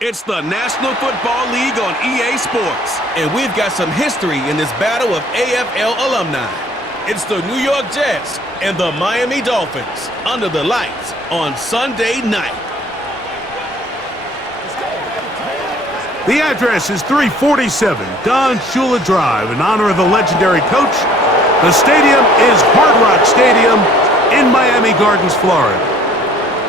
It's the National Football League on EA Sports, and we've got some history in this battle of AFL alumni. It's the New York Jets and the Miami Dolphins under the lights on Sunday night. The address is 347 Don Shula Drive in honor of the legendary coach. The stadium is Hard Rock Stadium in Miami Gardens, Florida.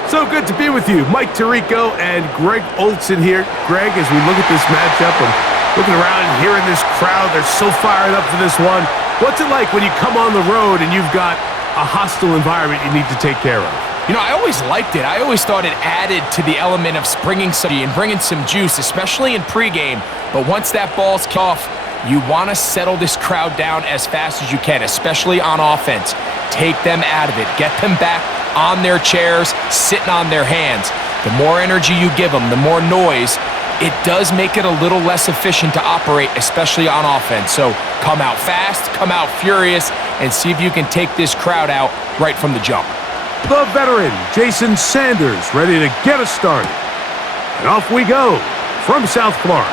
So good to be with you. Mike Tirico and Greg Olson here. Greg, as we look at this matchup and looking around and hearing this crowd, they're so fired up for this one. What's it like when you come on the road and you've got a hostile environment you need to take care of? You know, I always liked it. I always thought it added to the element of bringing some juice, especially in pregame. But once that ball's off, you want to settle this crowd down as fast as you can, especially on offense. Take them out of it. Get them back on their chairs, sitting on their hands. The more energy you give them, the more noise, it does make it a little less efficient to operate, especially on offense. So come out fast, come out furious, and see if you can take this crowd out right from the jump. The veteran, Jason Sanders, ready to get us started. And off we go from South Florida.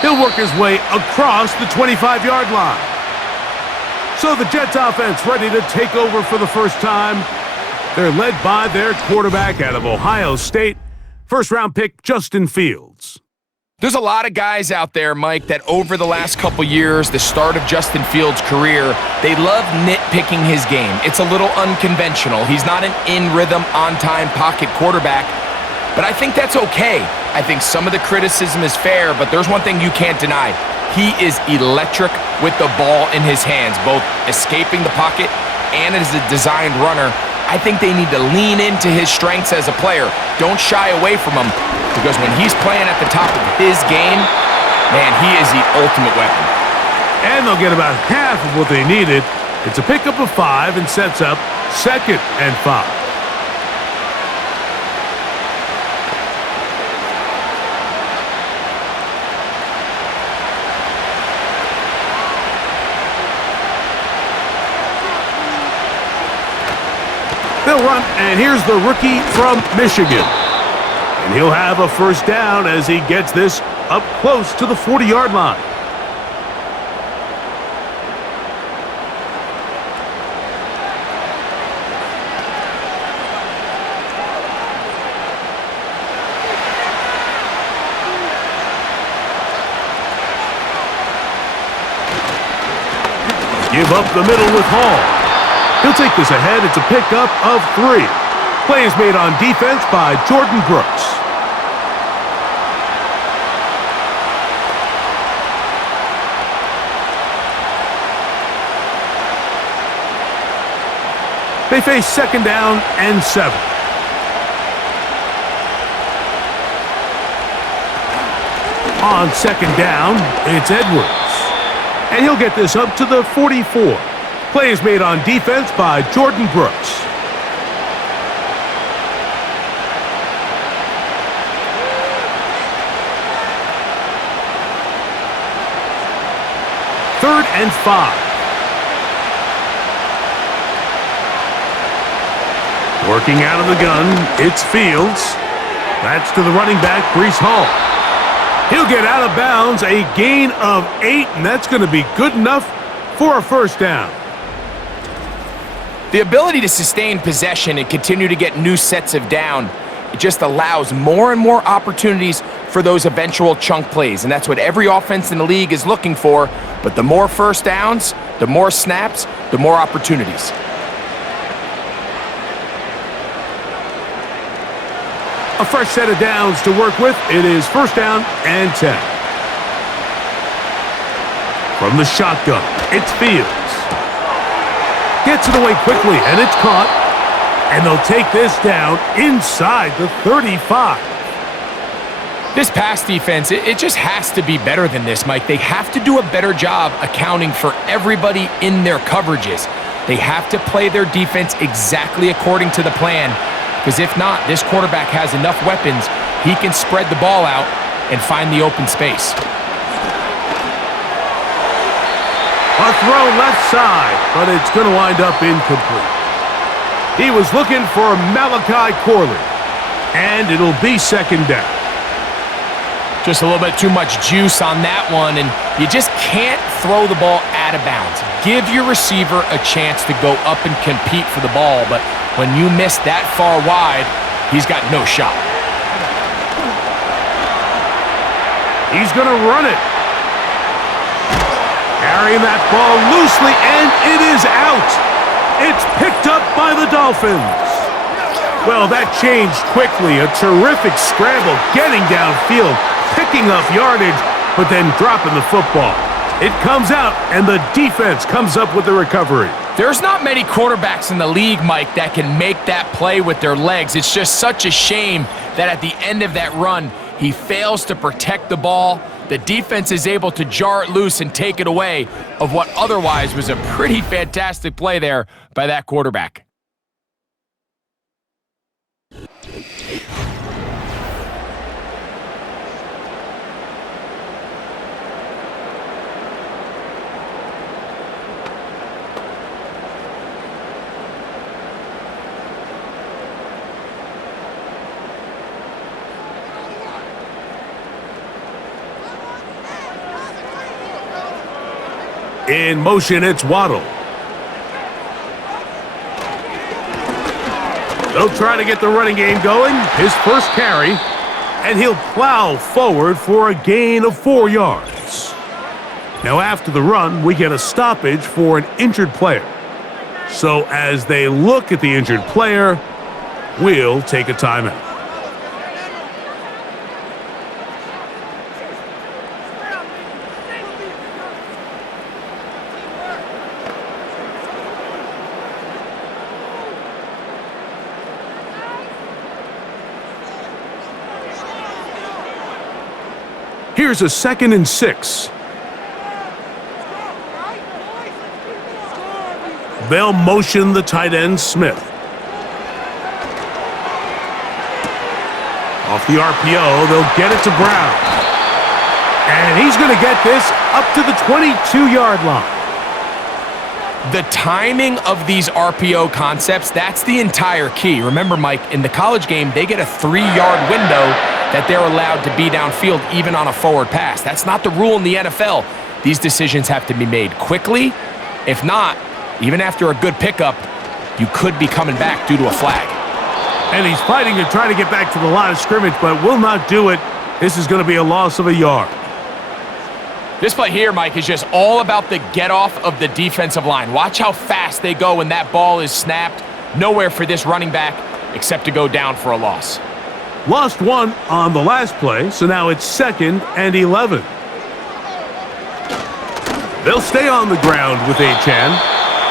He'll work his way across the 25-yard line. So the Jets offense ready to take over for the first time. They're led by their quarterback out of Ohio State, first-round pick Justin Fields. There's a lot of guys out there, Mike, that over the last couple years, the start of Justin Fields' career, they love nitpicking his game. It's a little unconventional. He's not an in-rhythm, on-time pocket quarterback, but I think that's okay. I think some of the criticism is fair, but there's one thing you can't deny. He is electric with the ball in his hands, both escaping the pocket and as a designed runner. I think they need to lean into his strengths as a player. Don't shy away from him, because when he's playing at the top of his game, man, he is the ultimate weapon. And they'll get about half of what they needed. It's a pickup of 5 and sets up 2nd and 5. They'll run, and here's the rookie from Michigan. And he'll have a first down as he gets this up close to the 40-yard line. Give up the middle with Hall. He'll take this ahead. It's a pickup of 3. Play is made on defense by Jordan Brooks. They face 2nd down and 7. On 2nd down, it's Edwards. And he'll get this up to the 44. Play is made on defense by Jordan Brooks. Third and 5. Working out of the gun, it's Fields. That's to the running back, Breece Hall. He'll get out of bounds, a gain of 8, and that's going to be good enough for a first down. The ability to sustain possession and continue to get new sets of down, it just allows more and more opportunities for those eventual chunk plays, and that's what every offense in the league is looking for. But the more first downs, the more snaps, the more opportunities. A fresh set of downs to work with. It is first down and 10. From the shotgun, it's Fields. Gets it away quickly, and it's caught. And they'll take this down inside the 35. This pass defense, it just has to be better than this, Mike. They have to do a better job accounting for everybody in their coverages. They have to play their defense exactly according to the plan, because if not, this quarterback has enough weapons, he can spread the ball out and find the open space. A throw left side, but it's going to wind up incomplete. He was looking for Malachi Corley, and it'll be 2nd down. Just a little bit too much juice on that one, and you just can't throw the ball out of bounds. Give your receiver a chance to go up and compete for the ball, but when you miss that far wide, he's got no shot. He's going to run it. Carrying that ball loosely, and it is out. It's picked up by the Dolphins. Well, that changed quickly. A terrific scramble, getting downfield, picking up yardage, but then dropping the football. It comes out, and the defense comes up with the recovery. There's not many quarterbacks in the league, Mike, that can make that play with their legs. It's just such a shame that at the end of that run, he fails to protect the ball. The defense is able to jar it loose and take it away of what otherwise was a pretty fantastic play there by that quarterback. In motion, it's Waddle. They'll try to get the running game going. His first carry, and he'll plow forward for a gain of 4 yards. Now, after the run, we get a stoppage for an injured player. So as they look at the injured player, we'll take a timeout. Here's a 2nd and 6. They'll motion the tight end, Smith. Off the RPO, they'll get it to Brown. And he's going to get this up to the 22-yard line. The timing of these RPO concepts, that's the entire key. Remember, Mike, in the college game, they get a 3-yard window that they're allowed to be downfield even on a forward pass. That's not the rule in the NFL. These decisions have to be made quickly. If not, even after a good pickup, you could be coming back due to a flag. And he's fighting to try to get back to the line of scrimmage, but will not do it. This is going to be a loss of a yard. This play here, Mike, is just all about the get-off of the defensive line. Watch how fast they go when that ball is snapped. Nowhere for this running back except to go down for a loss. Lost 1 on the last play, so now it's 2nd and 11. They'll stay on the ground with Achane.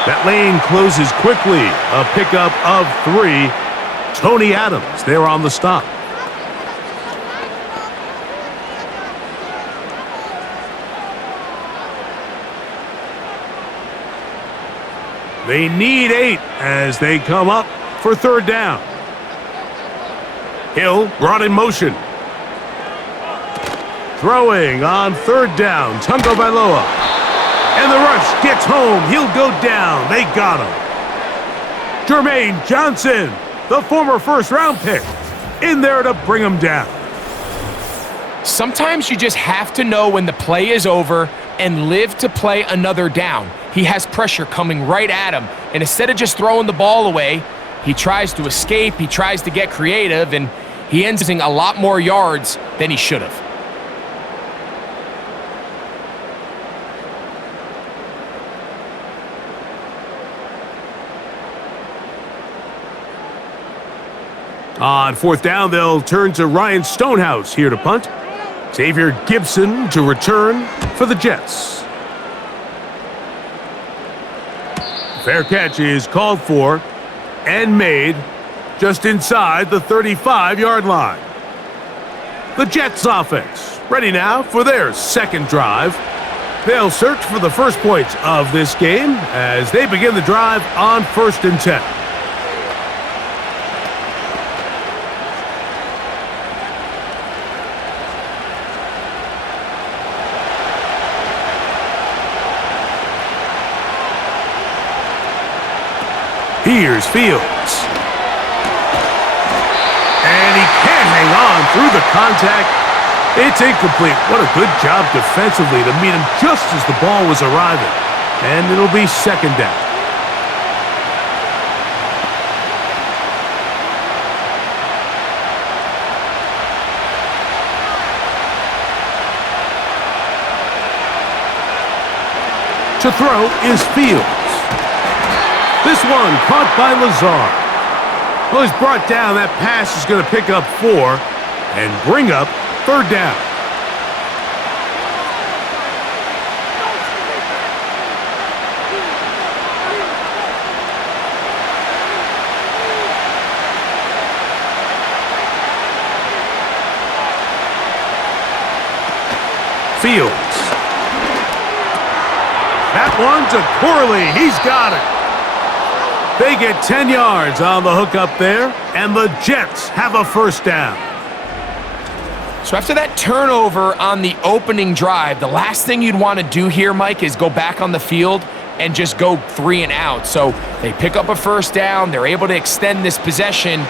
That lane closes quickly. A pickup of 3. Tony Adams there on the stop. They need 8 as they come up for 3rd down. Hill brought in motion. Throwing on 3rd down, Tungo Bailoa. And the rush gets home. He'll go down. They got him. Jermaine Johnson, the former first-round pick, in there to bring him down. Sometimes you just have to know when the play is over and live to play another down. He has pressure coming right at him, and instead of just throwing the ball away, he tries to escape, he tries to get creative, and he ends up losing a lot more yards than he should have. On 4th down, they'll turn to Ryan Stonehouse here to punt. Xavier Gibson to return for the Jets. Fair catch is called for and made just inside the 35-yard line. The Jets offense ready now for their 2nd drive. They'll search for the first points of this game as they begin the drive on 1st and 10. Here's Fields. And he can't hang on through the contact. It's incomplete. What a good job defensively to meet him just as the ball was arriving. And it'll be second down. To throw is Fields. This one caught by Lazard. Well, he's brought down. That pass is going to pick up 4 and bring up third down. Fields. That one to Corley. He's got it. They get 10 yards on the hook up there, and the Jets have a first down. So after that turnover on the opening drive, the last thing you'd want to do here, Mike, is go back on the field and just go 3 and out. So they pick up a first down. They're able to extend this possession.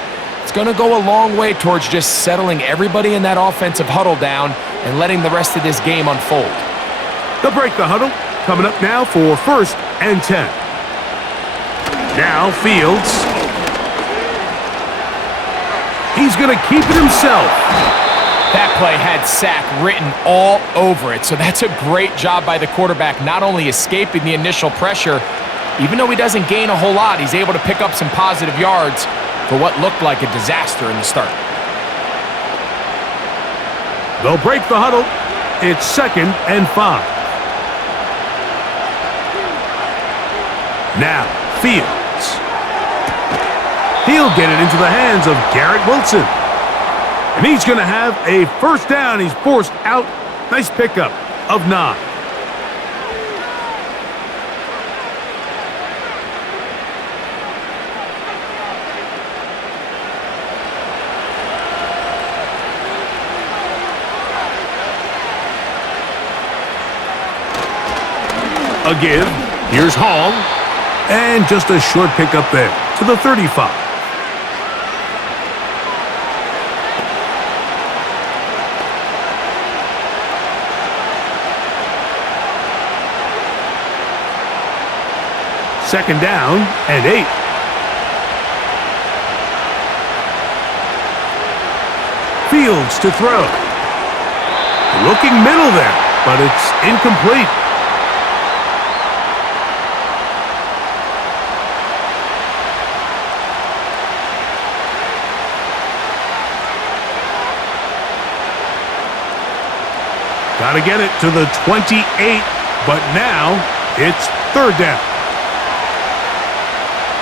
It's going to go a long way towards just settling everybody in that offensive huddle down and letting the rest of this game unfold. They'll break the huddle. Coming up now for first and 10. Now Fields. He's going to keep it himself. That play had sack written all over it, so that's a great job by the quarterback, not only escaping the initial pressure, even though he doesn't gain a whole lot, he's able to pick up some positive yards for what looked like a disaster in the start. They'll break the huddle. It's second and 5. Now, Fields. He'll get it into the hands of Garrett Wilson. And he's going to have a first down. He's forced out. Nice pickup of 9. A give. Here's Hall. And just a short pickup there to the 35. Second down and 8. Fields to throw. Looking middle there, but it's incomplete. Got to get it to the 28, but now it's third down.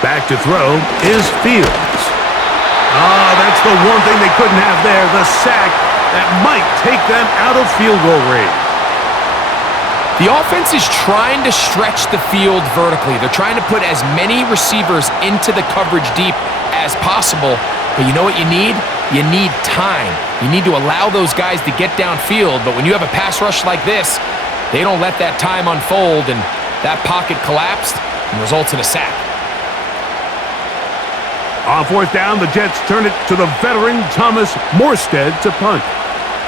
Back to throw is Fields. That's the one thing they couldn't have there, the sack that might take them out of field goal range. The offense is trying to stretch the field vertically. They're trying to put as many receivers into the coverage deep as possible. But you know what you need? You need time. You need to allow those guys to get downfield. But when you have a pass rush like this, they don't let that time unfold, and that pocket collapsed and results in a sack. On fourth down, the Jets turn it to the veteran Thomas Morstead to punt.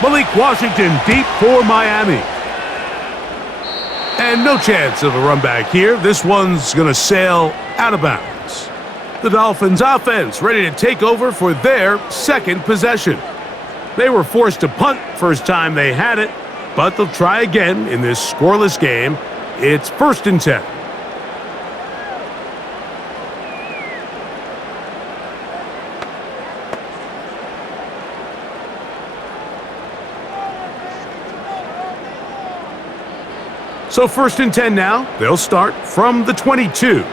Malik Washington deep for Miami. And no chance of a run back here. This one's going to sail out of bounds. The Dolphins offense ready to take over for their second possession. They were forced to punt first time they had it, but they'll try again in this scoreless game. It's first and 10. So first and 10 now. They'll start from the 22.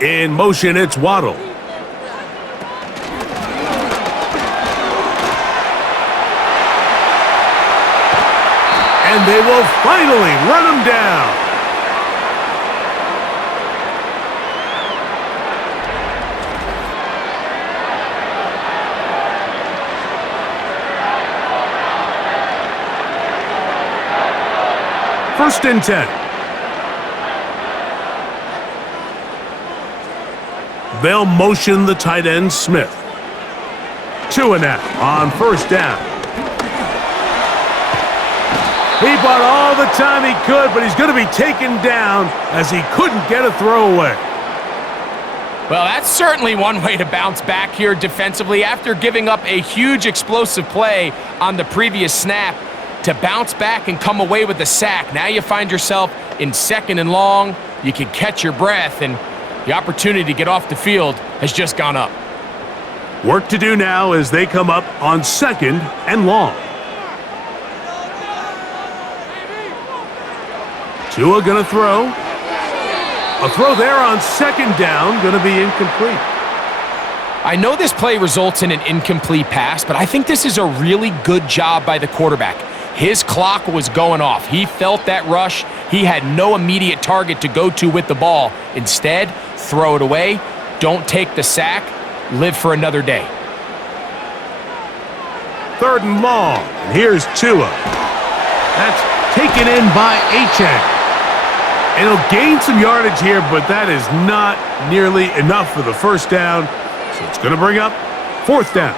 In motion, it's Waddle. And they will finally run him down. First and 10. They'll motion the tight end, Smith. Tua now on first down. He bought all the time he could, but he's going to be taken down as he couldn't get a throwaway. Well, that's certainly one way to bounce back here defensively after giving up a huge explosive play on the previous snap. To bounce back and come away with the sack. Now you find yourself in 2nd and long. You can catch your breath, and the opportunity to get off the field has just gone up. Work to do now as they come up on 2nd and long. Tua gonna throw. A throw there on 2nd down, gonna be incomplete. I know this play results in an incomplete pass, but I think this is a really good job by the quarterback. His clock was going off. He felt that rush. He had no immediate target to go to with the ball. Instead, throw it away. Don't take the sack. Live for another day. 3rd and long. And here's Tua. That's taken in by Achane. And he'll gain some yardage here, but that is not nearly enough for the first down. So it's going to bring up 4th down.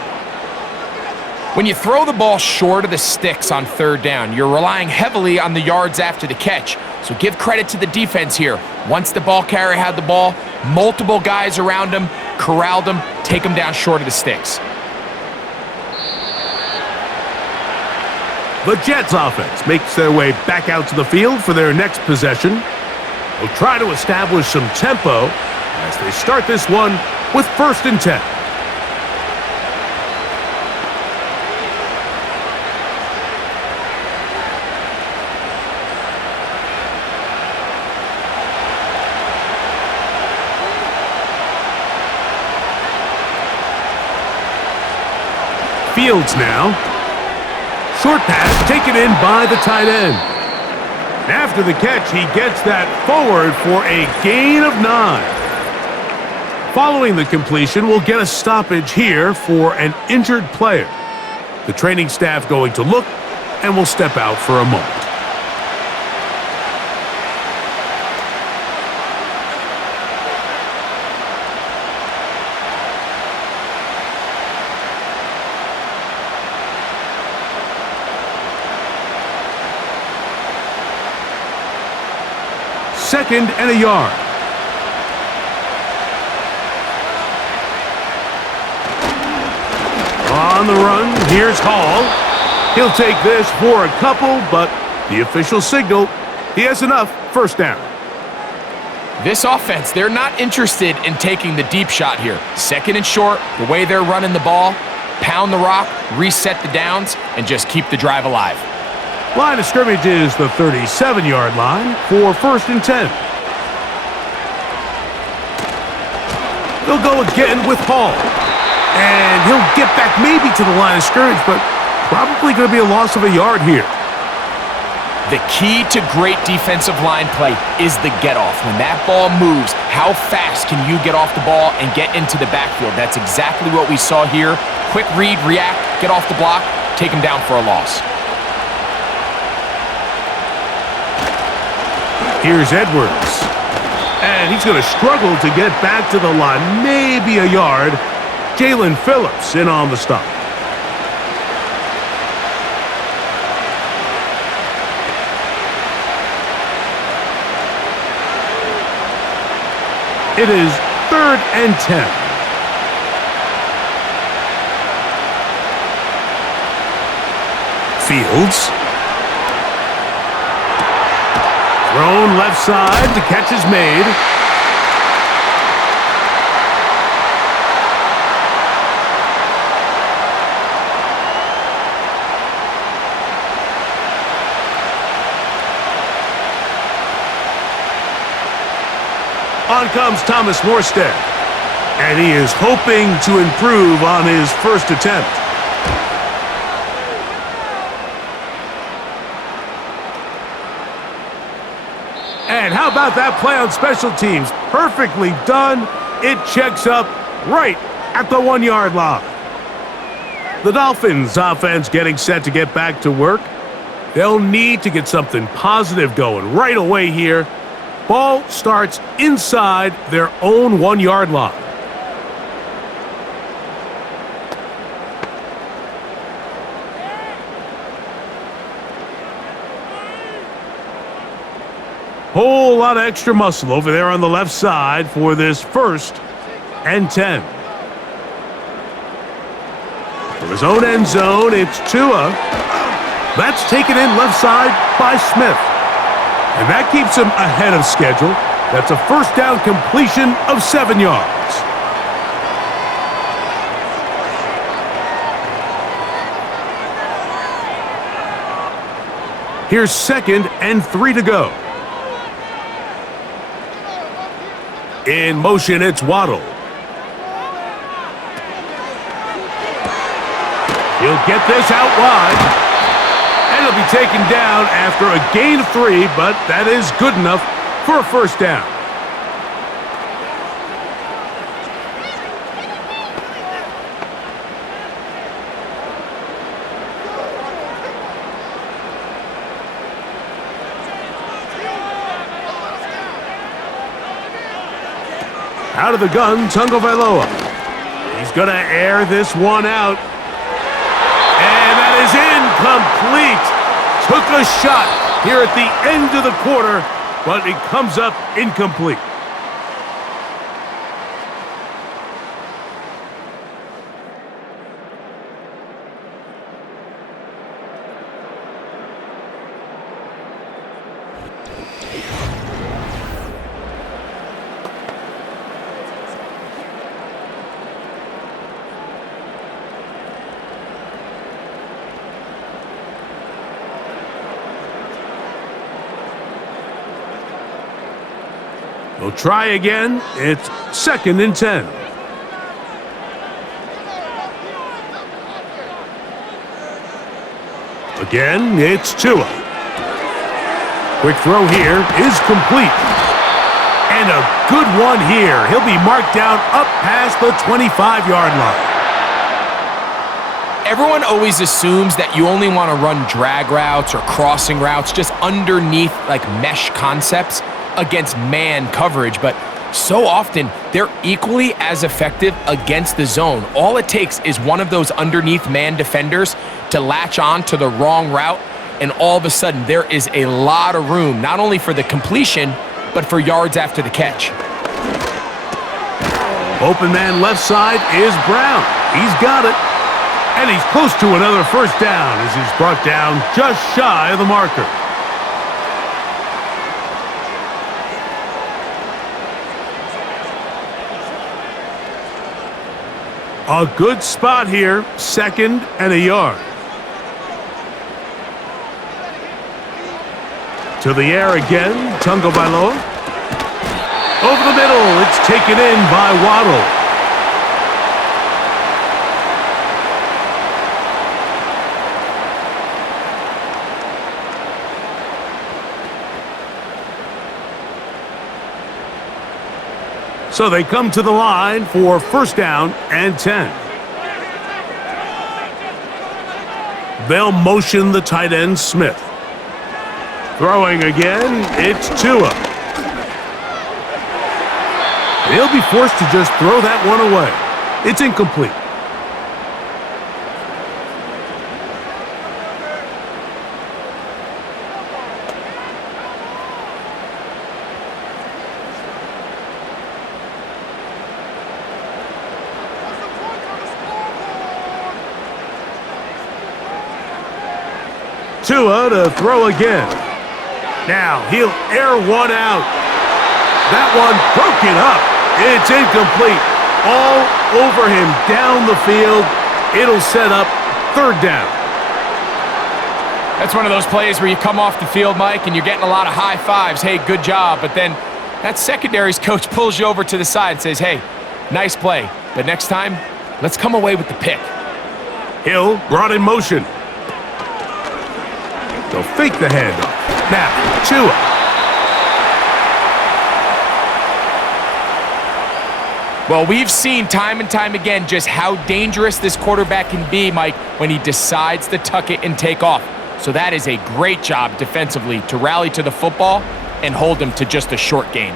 When you throw the ball short of the sticks on 3rd down, you're relying heavily on the yards after the catch. So give credit to the defense here. Once the ball carrier had the ball, multiple guys around him, corralled him, take him down short of the sticks. The Jets offense makes their way back out to the field for their next possession. They'll try to establish some tempo as they start this one with 1st and 10. Fields now. Short pass taken in by the tight end. And after the catch, he gets that forward for a gain of 9. Following the completion, we'll get a stoppage here for an injured player. The training staff going to look and will step out for a moment. Second and a yard. On the run, here's Hall. He'll take this for a couple, but the official signal, he has enough. 1st down. This offense, they're not interested in taking the deep shot here. 2nd and short, the way they're running the ball, pound the rock, reset the downs, and just keep the drive alive. Line of scrimmage is the 37-yard line for 1st and 10. They'll go again with Hall. And he'll get back maybe to the line of scrimmage, but probably going to be a loss of a yard here. The key to great defensive line play is the get-off. When that ball moves, how fast can you get off the ball and get into the backfield? That's exactly what we saw here. Quick read, react, get off the block, take him down for a loss. Here's Edwards. And he's going to struggle to get back to the line, maybe a yard. Jalen Phillips in on the stop. It is 3rd and 10. Fields. Thrown left side. The catch is made. On comes Thomas Morstead, and he is hoping to improve on his first attempt. And how about that play on special teams? Perfectly done. It checks up right at the 1-yard line. The Dolphins offense getting set to get back to work. They'll need to get something positive going right away here. Ball starts inside their own 1-yard line. Whole lot of extra muscle over there on the left side for this 1st and 10. From his own end zone, it's Tua. That's taken in left side by Smith. And that keeps him ahead of schedule. That's a 1st down completion of 7 yards. Here's 2nd and 3 to go. In motion, it's Waddle. He'll get this out wide. And he'll be taken down after a gain of 3, but that is good enough for a 1st down. Out of the gun, Tagovailoa. He's going to air this one out. And that is incomplete. Took a shot here at the end of the quarter, but it comes up incomplete. We'll try again. It's 2nd and 10. Again, it's Tua. Quick throw here is complete. And a good one here. He'll be marked down up past the 25-yard line. Everyone always assumes that you only want to run drag routes or crossing routes just underneath like mesh concepts against man coverage, but so often they're equally as effective against the zone. All it takes is one of those underneath man defenders to latch on to the wrong route, and all of a sudden there is a lot of room, not only for the completion, but for yards after the catch. Open man left side is Brown. He's got it. And he's close to another 1st down as he's brought down just shy of the marker. A good spot here, 2nd and a yard. To the air again, Tagovailoa. Over the middle, it's taken in by Waddle. So they come to the line for 1st down and 10. They'll motion the tight end, Smith. Throwing again, it's Tua. He'll be forced to just throw that one away. It's incomplete. Tua to throw again. Now he'll air one out. That one broken up. It's incomplete. All over him down the field. It'll set up 3rd down. That's one of those plays where you come off the field, Mike, and you're getting a lot of high fives. Hey, good job. But then that secondary's coach pulls you over to the side and says, hey, nice play. But next time, let's come away with the pick. Hill brought in motion. They'll fake the handoff. Now, Tua. Well, we've seen time and time again just how dangerous this quarterback can be, Mike, when he decides to tuck it and take off. So that is a great job defensively to rally to the football and hold him to just a short gain.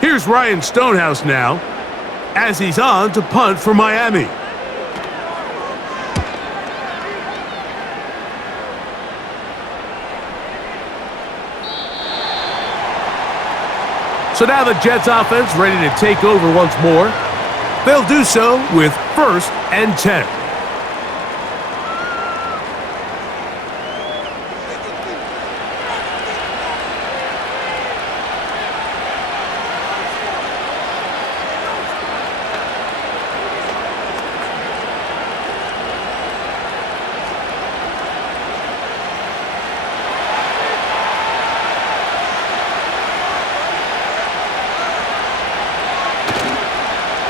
Here's Ryan Stonehouse now, as he's on to punt for Miami. So now the Jets offense ready to take over once more. They'll do so with 1st and 10.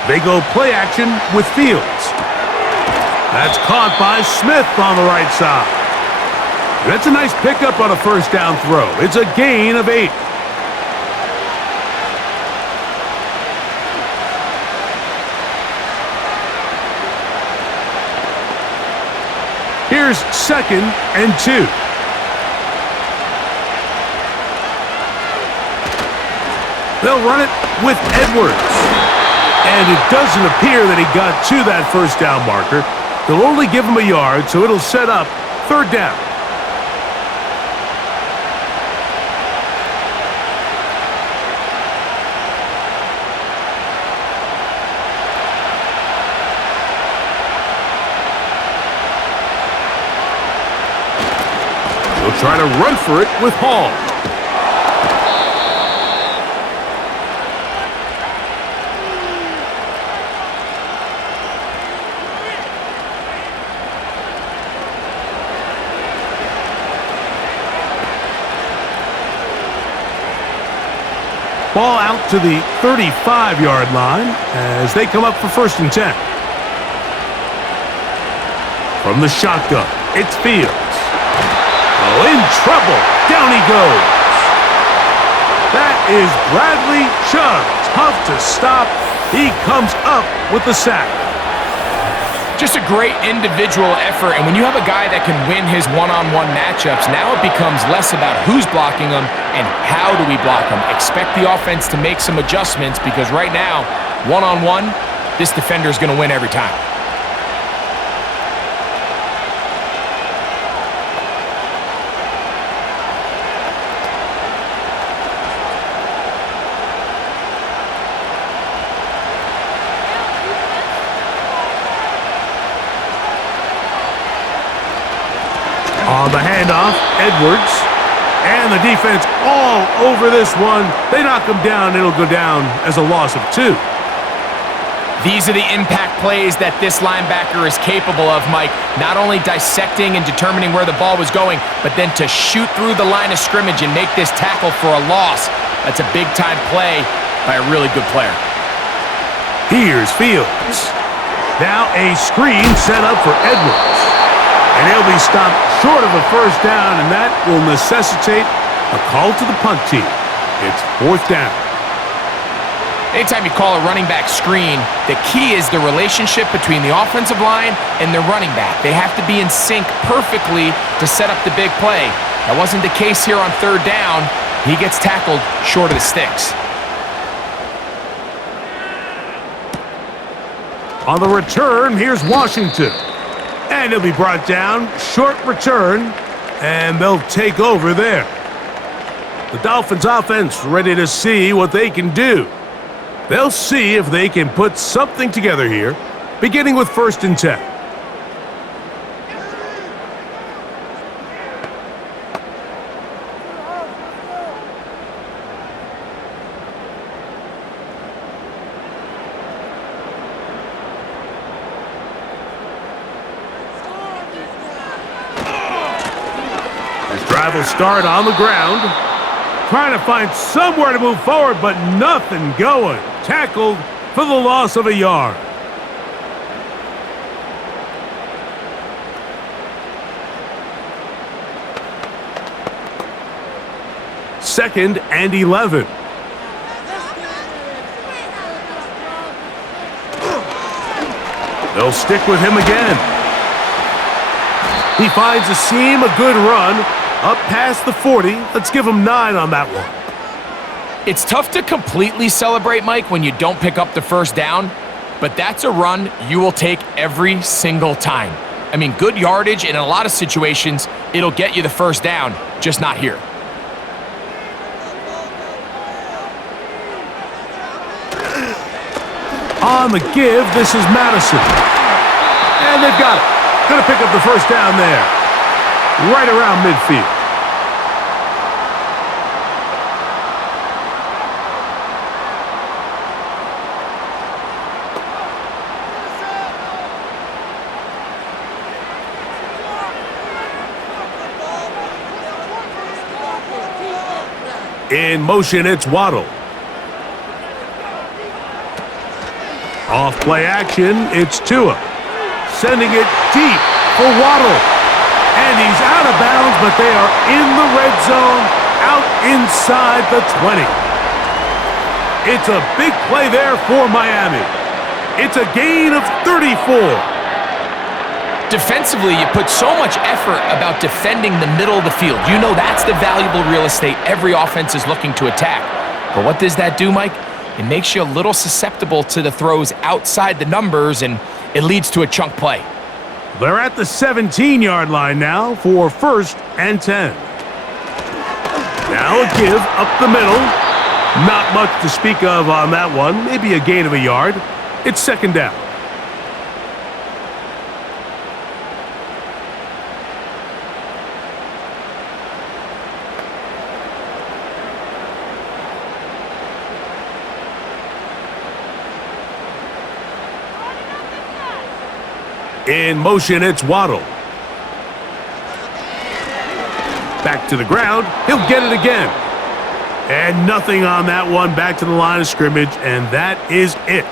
They go play action with Fields. That's caught by Smith on the right side. That's a nice pickup on a 1st down throw. It's a gain of 8. Here's 2nd and 2. They'll run it with Edwards. And it doesn't appear that he got to that 1st down marker. They'll only give him a yard, so it'll set up 3rd down. They'll try to run for it with Hall. Ball out to the 35-yard line as they come up for 1st and 10. From the shotgun, it's Fields. Oh, in trouble. Down he goes. That is Bradley Chubb. Tough to stop. He comes up with the sack. Just a great individual effort, and when you have a guy that can win his one-on-one matchups, now it becomes less about who's blocking him and how do we block him. Expect the offense to make some adjustments because right now, one-on-one, this defender is going to win every time. On the handoff, Edwards. And the defense all over this one. They knock him down. It'll go down as a loss of 2. These are the impact plays that this linebacker is capable of, Mike. Not only dissecting and determining where the ball was going, but then to shoot through the line of scrimmage and make this tackle for a loss. That's a big-time play by a really good player. Here's Fields. Now a screen set up for Edwards. And he'll be stopped short of a 1st down, and that will necessitate a call to the punt team. It's 4th down. Anytime you call a running back screen, the key is the relationship between the offensive line and their running back. They have to be in sync perfectly to set up the big play. That wasn't the case here on 3rd down. He gets tackled short of the sticks. On the return, here's Washington. And he'll be brought down. Short return. And they'll take over there. The Dolphins offense ready to see what they can do. They'll see if they can put something together here, beginning with 1st and 10. Drive will start on the ground. Trying to find somewhere to move forward, but nothing going. Tackled for the loss of a yard. Second and 11. They'll stick with him again. He finds a seam, a good run. Up past the 40. Let's give him 9 on that one. It's tough to completely celebrate, Mike, when you don't pick up the 1st down, but that's a run you will take every single time. I mean, good yardage, and in a lot of situations, it'll get you the 1st down, just not here. On the give, this is Madison. And they've got it. Going to pick up the first down there. Right around midfield. In motion, it's Waddle. Off play action, it's Tua. Sending it deep for Waddle. And he's out of bounds, but they are in the red zone, out inside the 20. It's a big play there for Miami. It's a gain of 34. Defensively, you put so much effort about defending the middle of the field. You know that's the valuable real estate every offense is looking to attack. But what does that do, Mike? It makes you a little susceptible to the throws outside the numbers, and it leads to a chunk play. They're at the 17-yard line now for 1st and 10. Now a give up the middle. Not much to speak of on that one. Maybe a gain of a yard. It's 2nd down. In motion, it's Waddle. Back to the ground. He'll get it again. And nothing on that one. Back to the line of scrimmage, and that is it.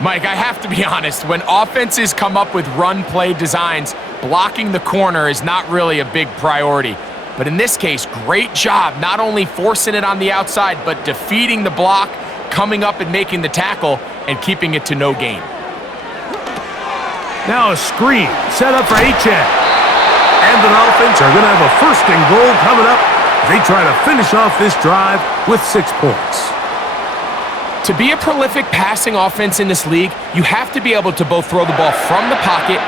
Mike, I have to be honest. When offenses come up with run play designs, blocking the corner is not really a big priority. But in this case, great job not only forcing it on the outside, but defeating the block, coming up and making the tackle, and keeping it to no gain. Now a screen set up for Achane. And the Dolphins are going to have a 1st and goal coming up. They try to finish off this drive with 6 points. To be a prolific passing offense in this league, you have to be able to both throw the ball from the pocket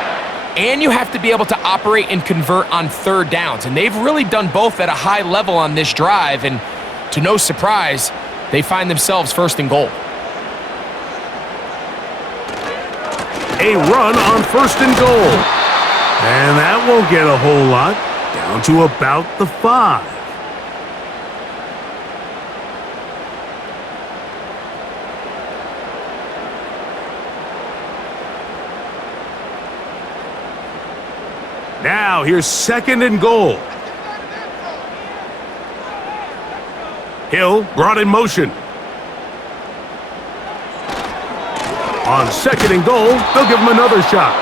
and you have to be able to operate and convert on 3rd downs. And they've really done both at a high level on this drive. And to no surprise, they find themselves 1st and goal. A run on 1st and goal. And that won't get a whole lot. Down to about the 5. Now here's 2nd and goal. Hill brought in motion. On 2nd and goal, they'll give him another shot.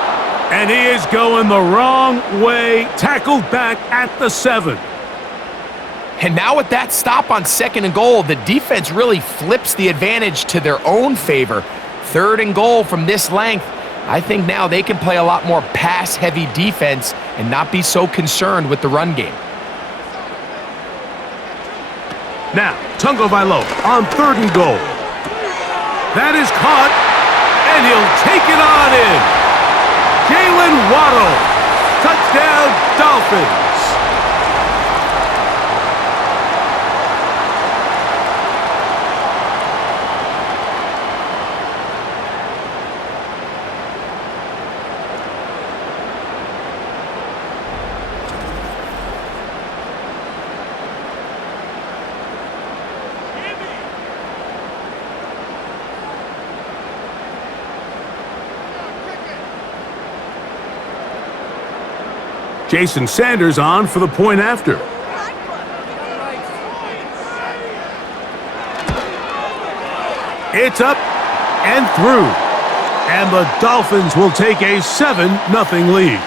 And he is going the wrong way. Tackled back at the 7. And now with that stop on 2nd and goal, the defense really flips the advantage to their own favor. 3rd and goal from this length. I think now they can play a lot more pass-heavy defense and not be so concerned with the run game. Now, Tagovailoa on 3rd and goal. That is caught. And he'll take it on in. Jalen Waddle. Touchdown, Dolphins. Jason Sanders on for the point after. It's up and through. And the Dolphins will take a 7-0 lead.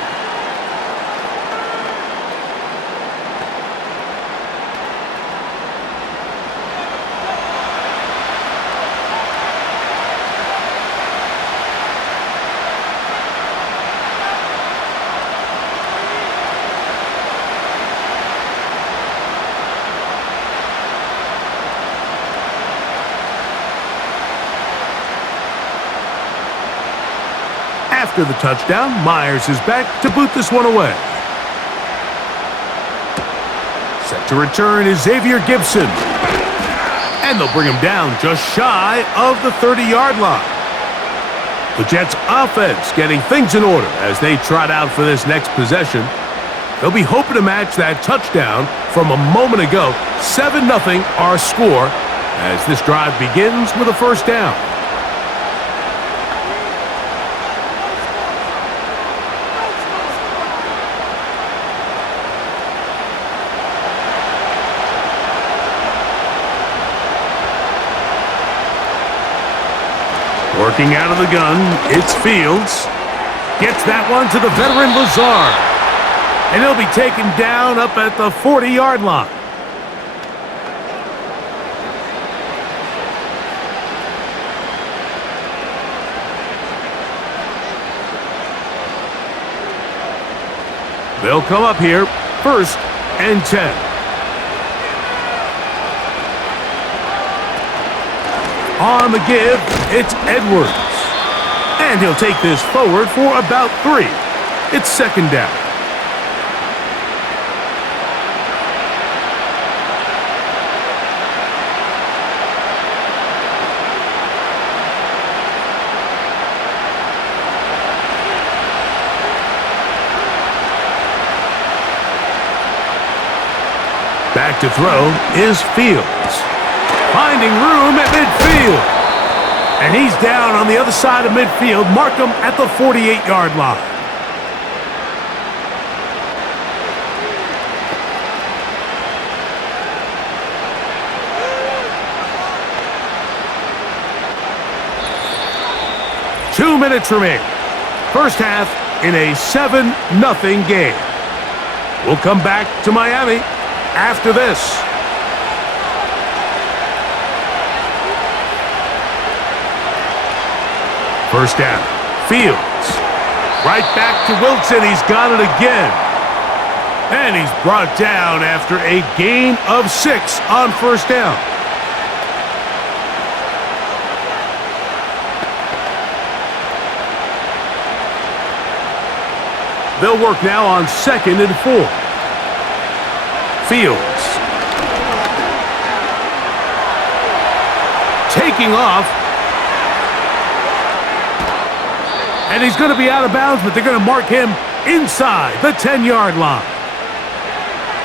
After the touchdown, Myers is back to boot this one away. Set to return is Xavier Gibson. And they'll bring him down just shy of the 30-yard line. The Jets offense getting things in order as they trot out for this next possession. They'll be hoping to match that touchdown from a moment ago. 7-0 our score as this drive begins with a first down. Working out of the gun, it's Fields. Gets that one to the veteran Lazard. And he'll be taken down up at the 40-yard line. They'll come up here, 1st and 10. On the give, it's Edwards. And he'll take this forward for about 3. It's 2nd down. Back to throw is Fields. Finding room at midfield. And he's down on the other side of midfield. Mark him at the 48-yard line. Two minutes remaining. First half in a 7-0 game. We'll come back to Miami after this. First down. Fields. Right back to Wilson. He's got it again. And he's brought down after a gain of 6 on first down. They'll work now on 2nd and 4. Fields. Taking off. And he's going to be out of bounds, but they're going to mark him inside the 10-yard line.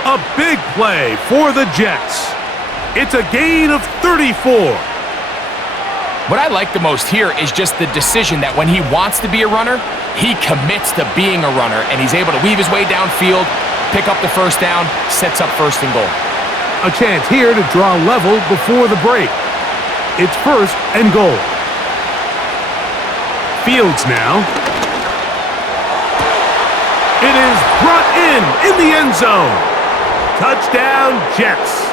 A big play for the Jets. It's a gain of 34. What I like the most here is just the decision that when he wants to be a runner, he commits to being a runner, and he's able to weave his way downfield, pick up the first down, sets up 1st and goal. A chance here to draw level before the break. It's 1st and goal. Fields now. It is brought in the end zone. Touchdown, Jets.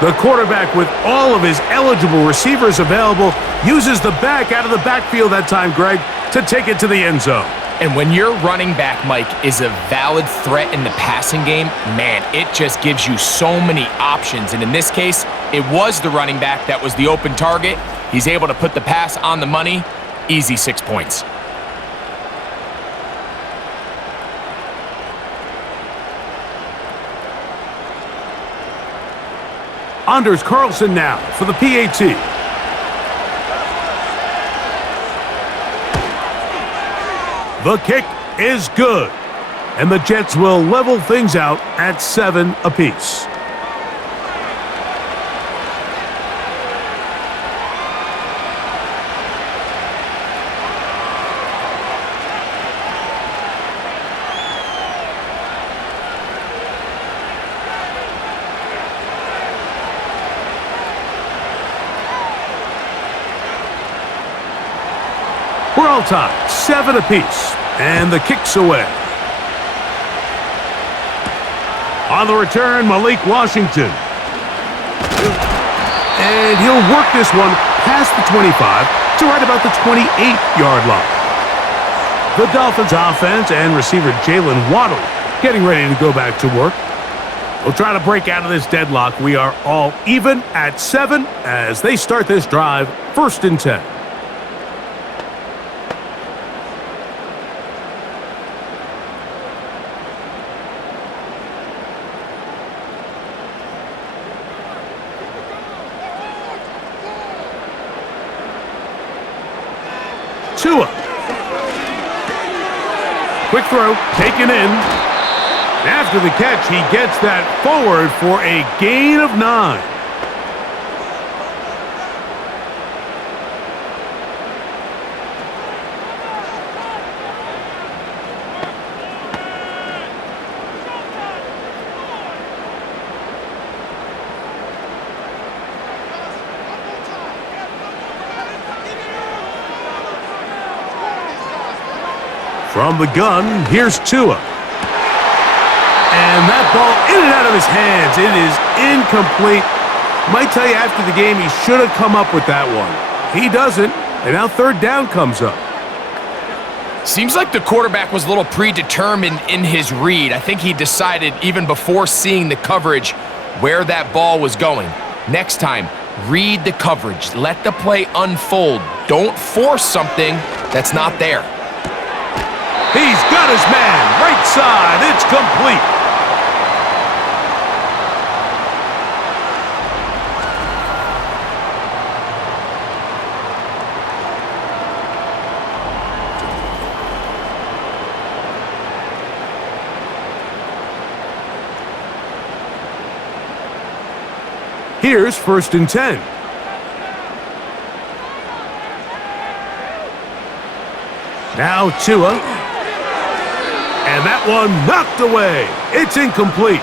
The quarterback, with all of his eligible receivers available, uses the back out of the backfield that time, Greg, to take it to the end zone. And when your running back, Mike, is a valid threat in the passing game, man, it just gives you so many options. And in this case, it was the running back that was the open target. He's able to put the pass on the money. Easy 6 points. Anders Carlson now for the PAT. The kick is good. And the Jets will level things out at 7 apiece. We're all tied, 7 apiece, and the kick's away. On the return, Malik Washington. And he'll work this one past the 25 to right about the 28-yard line. The Dolphins offense and receiver Jalen Waddle getting ready to go back to work. We'll try to break out of this deadlock. We are all even at 7 as they start this drive, 1st and 10. Tua. Quick throw, taken in. After the catch, he gets that forward for a gain of 9. From the gun, here's Tua. And that ball in and out of his hands. It is incomplete. Might tell you after the game he should have come up with that one. He doesn't, and now third down comes up. Seems like the quarterback was a little predetermined in his read. I think he decided even before seeing the coverage where that ball was going. Next time, read the coverage. Let the play unfold. Don't force something that's not there. He's got his man, right side, it's complete. Here's 1st and 10. Now Tua. And that one knocked away. It's incomplete.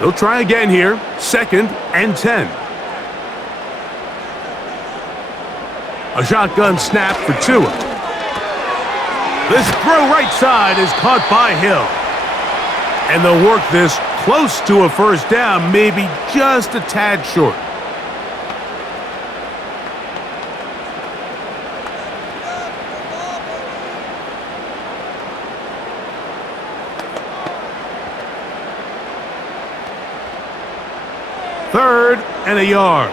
They'll try again here. 2nd and 10. A shotgun snap for Tua. This throw right side is caught by Hill. And they'll work this close to a first down, maybe just a tad short. Third and a yard.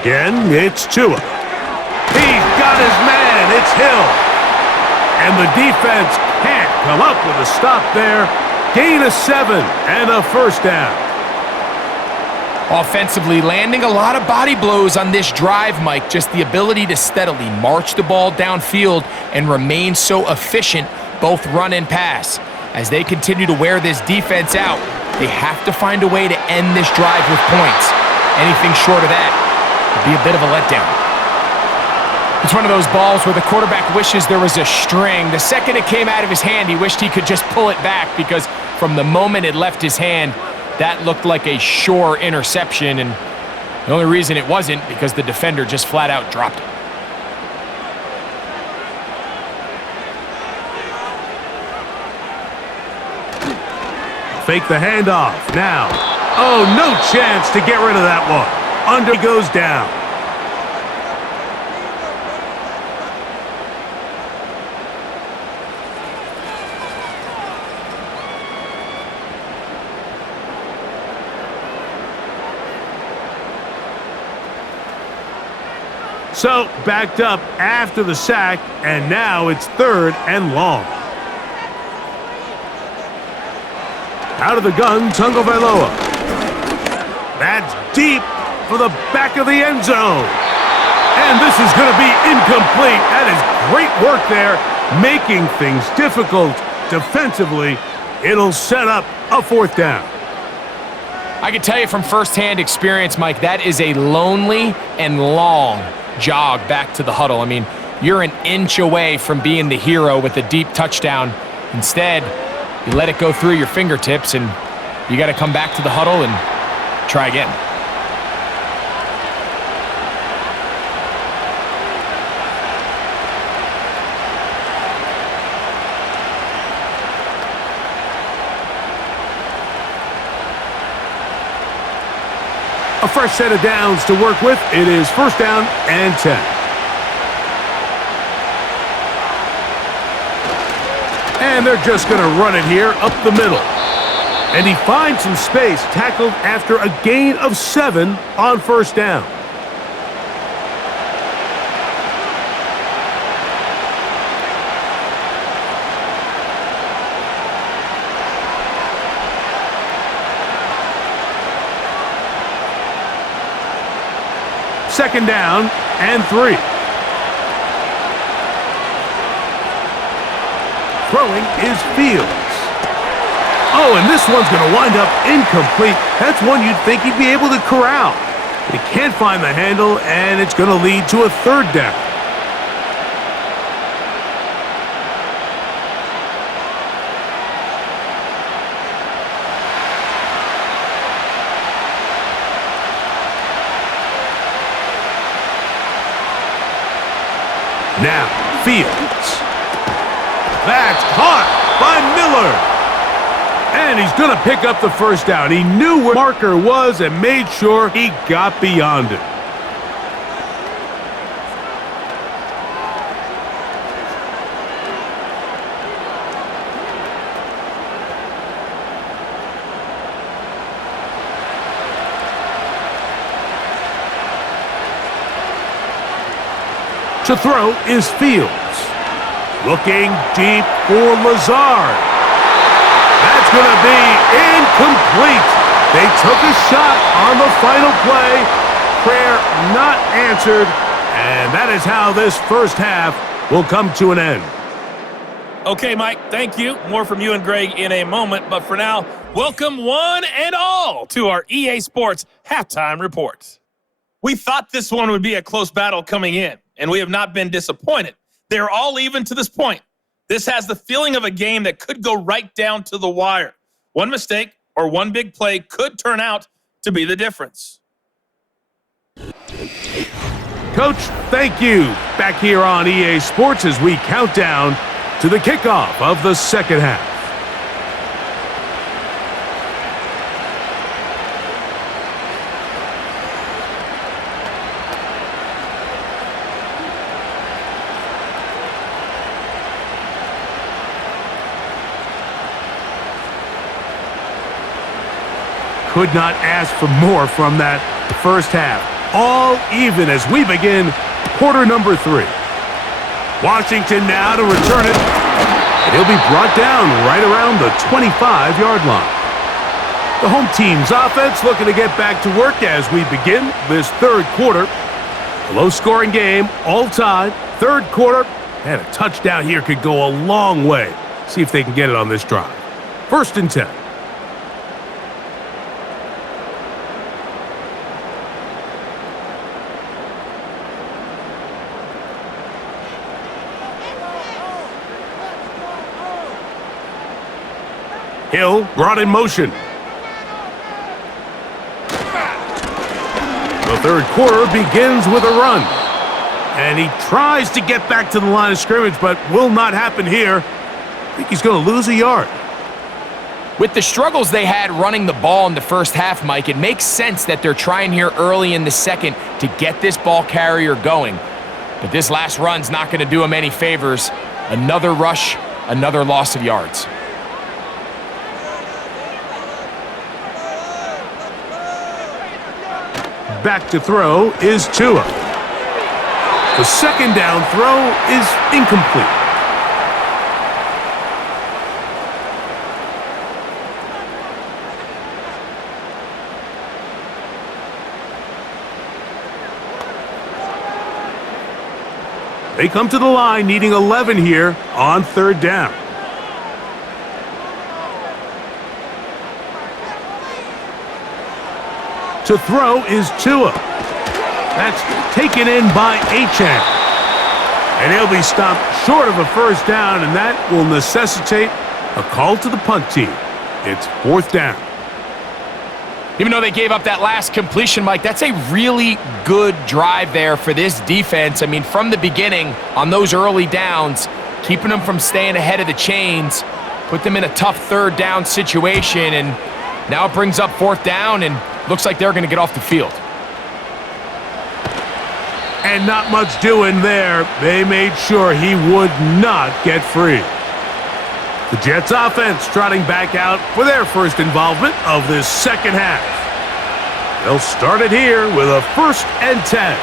Again, it's Tua. He's got his man. It's Hill. And the defense can't come up with a stop there. Gain of 7 and a first down. Offensively, landing a lot of body blows on this drive, Mike. Just the ability to steadily march the ball downfield and remain so efficient, both run and pass. As they continue to wear this defense out, they have to find a way to end this drive with points. Anything short of that would be a bit of a letdown. It's one of those balls where the quarterback wishes there was a string. The second it came out of his hand, he wished he could just pull it back, because from the moment it left his hand, that looked like a sure interception, and the only reason it wasn't because the defender just flat out dropped it. Fake the handoff. Now. Oh, no chance to get rid of that one. Under goes down. So, backed up after the sack, and now it's 3rd and long. Out of the gun, Tagovailoa. That's deep for the back of the end zone. And this is going to be incomplete. That is great work there, making things difficult defensively. It'll set up a 4th down. I can tell you from firsthand experience, Mike, that is a lonely and long jog back to the huddle. I mean, you're an inch away from being the hero with a deep touchdown. Instead, you let it go through your fingertips, and you got to come back to the huddle and try again. A fresh set of downs to work with. It is 1st down and 10. And they're just going to run it here up the middle. And he finds some space, tackled after a gain of 7 on 1st down. 2nd down and 3. Throwing is Fields. Oh, and this one's going to wind up incomplete. That's one you'd think he'd be able to corral. He can't find the handle, and it's going to lead to a 3rd down. Now, Fields. That's caught by Miller. And he's going to pick up the 1st down. He knew where the marker was and made sure he got beyond it. To throw is Fields. Looking deep for Lazard. That's going to be incomplete. They took a shot on the final play. Prayer not answered. And that is how this 1st half will come to an end. Okay, Mike, thank you. More from you and Greg in a moment. But for now, welcome one and all to our EA Sports Halftime Report. We thought this one would be a close battle coming in, and we have not been disappointed. They're all even to this point. This has the feeling of a game that could go right down to the wire. One mistake or one big play could turn out to be the difference. Coach, thank you. Back here on EA Sports as we count down to the kickoff of the 2nd half. Could not ask for more from that 1st half. All even as we begin quarter number 3. Washington now to return it. And he'll be brought down right around the 25-yard line. The home team's offense looking to get back to work as we begin this 3rd quarter. A low-scoring game, all tied. 3rd quarter, and a touchdown here could go a long way. See if they can get it on this drive. 1st and 10. Hill brought in motion. The 3rd quarter begins with a run. And he tries to get back to the line of scrimmage, but will not happen here. I think he's going to lose a yard. With the struggles they had running the ball in the 1st half, Mike, it makes sense that they're trying here early in the 2nd to get this ball carrier going. But this last run's not going to do him any favors. Another rush, another loss of yards. Back to throw is Tua. The 2nd down throw is incomplete. They come to the line needing 11 here on 3rd down. To throw is Tua. That's taken in by Achane. And he'll be stopped short of a 1st down, and that will necessitate a call to the punt team. It's 4th down. Even though they gave up that last completion, Mike, that's a really good drive there for this defense. I mean, from the beginning, on those early downs, keeping them from staying ahead of the chains, put them in a tough 3rd down situation, and now it brings up 4th down, and looks like they're going to get off the field. And not much doing there. They made sure he would not get free. The Jets offense trotting back out for their 1st involvement of this 2nd half. They'll start it here with a 1st and 10.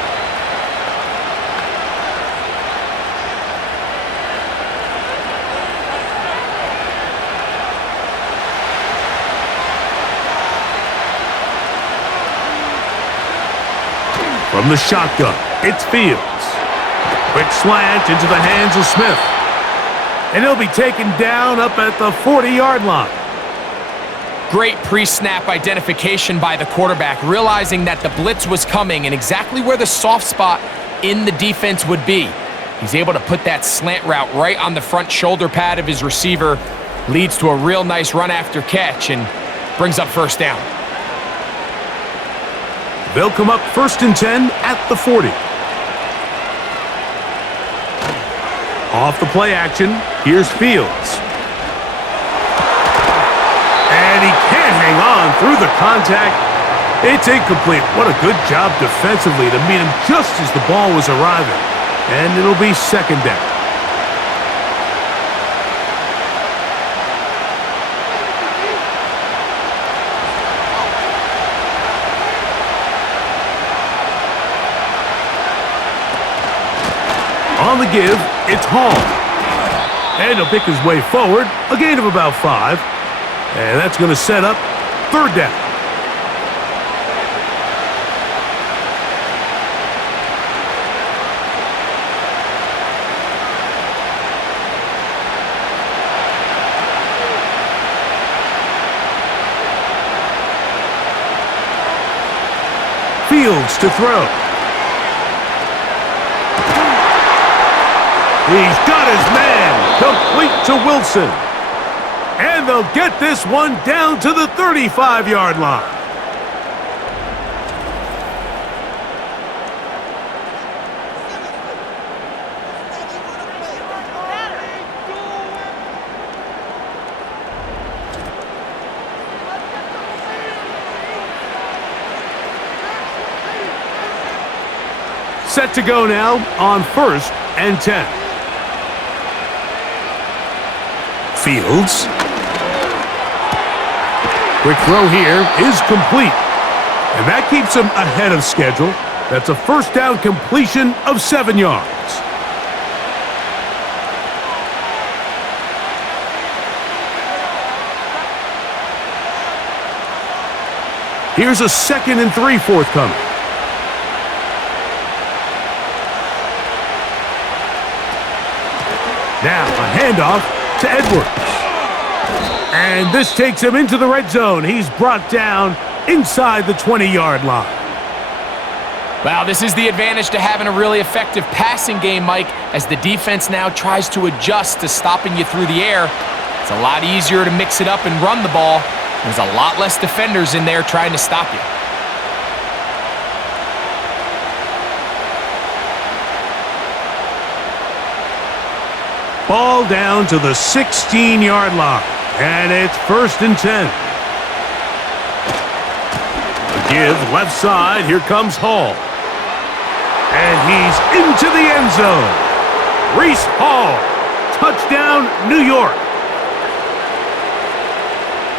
From From the shotgun, it's Fields. Quick slant into the hands of Smith. And he'll be taken down up at the 40-yard line. Great pre-snap identification by the quarterback, realizing that the blitz was coming and exactly where the soft spot in the defense would be. He's able to put that slant route right on the front shoulder pad of his receiver, leads to a real nice run after catch, and brings up first down. They'll come up 1st and 10 at the 40. Off the play action, here's Fields. And he can't hang on through the contact. It's incomplete. What a good job defensively to meet him just as the ball was arriving. And it'll be 2nd down. On the give, it's Hall. And he'll pick his way forward, a gain of about 5. And that's going to set up 3rd down. Fields to throw. He's got his man, complete to Wilson. And they'll get this one down to the 35-yard line. Set to go now on 1st and 10. Fields. Quick throw here is complete. And that keeps him ahead of schedule. That's a 1st down completion of 7 yards. Here's a 2nd and 3 forthcoming. Now a handoff to Edwards. And this takes him into the red zone. He's brought down inside the 20-yard line. Well, this is the advantage to having a really effective passing game, Mike, as the defense now tries to adjust to stopping you through the air. It's a lot easier to mix it up and run the ball. There's a lot less defenders in there trying to stop you. Ball down to the 16-yard line, and it's 1st and 10. The give left side, here comes Hall. And he's into the end zone. Reese Hall, touchdown, New York.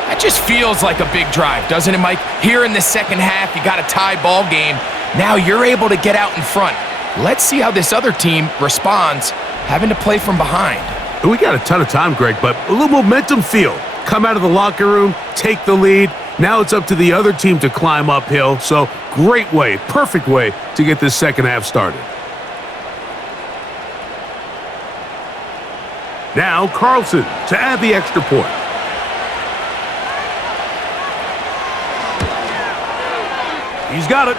That just feels like a big drive, doesn't it, Mike? Here in the second half, you got a tie ball game. Now you're able to get out in front. Let's see how this other team responds, having to play from behind. We got a ton of time, Greg, but a little momentum feel. Come out of the locker room, take the lead. Now it's up to the other team to climb uphill. So great way, perfect way to get this second half started. Now Carlson to add the extra point. He's got it.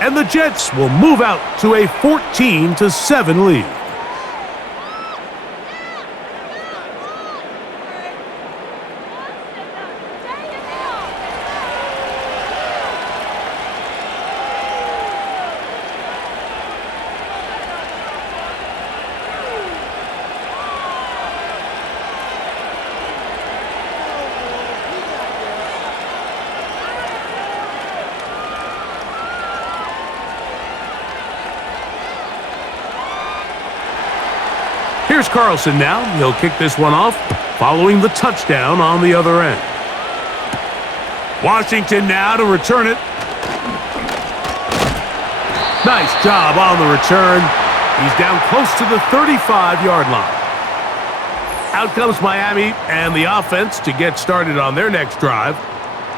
And the Jets will move out to a 14-7 lead. Here's Carlson now. He'll kick this one off, following the touchdown on the other end. Washington now to return it. Nice job on the return. He's down close to the 35-yard line. Out comes Miami and the offense to get started on their next drive.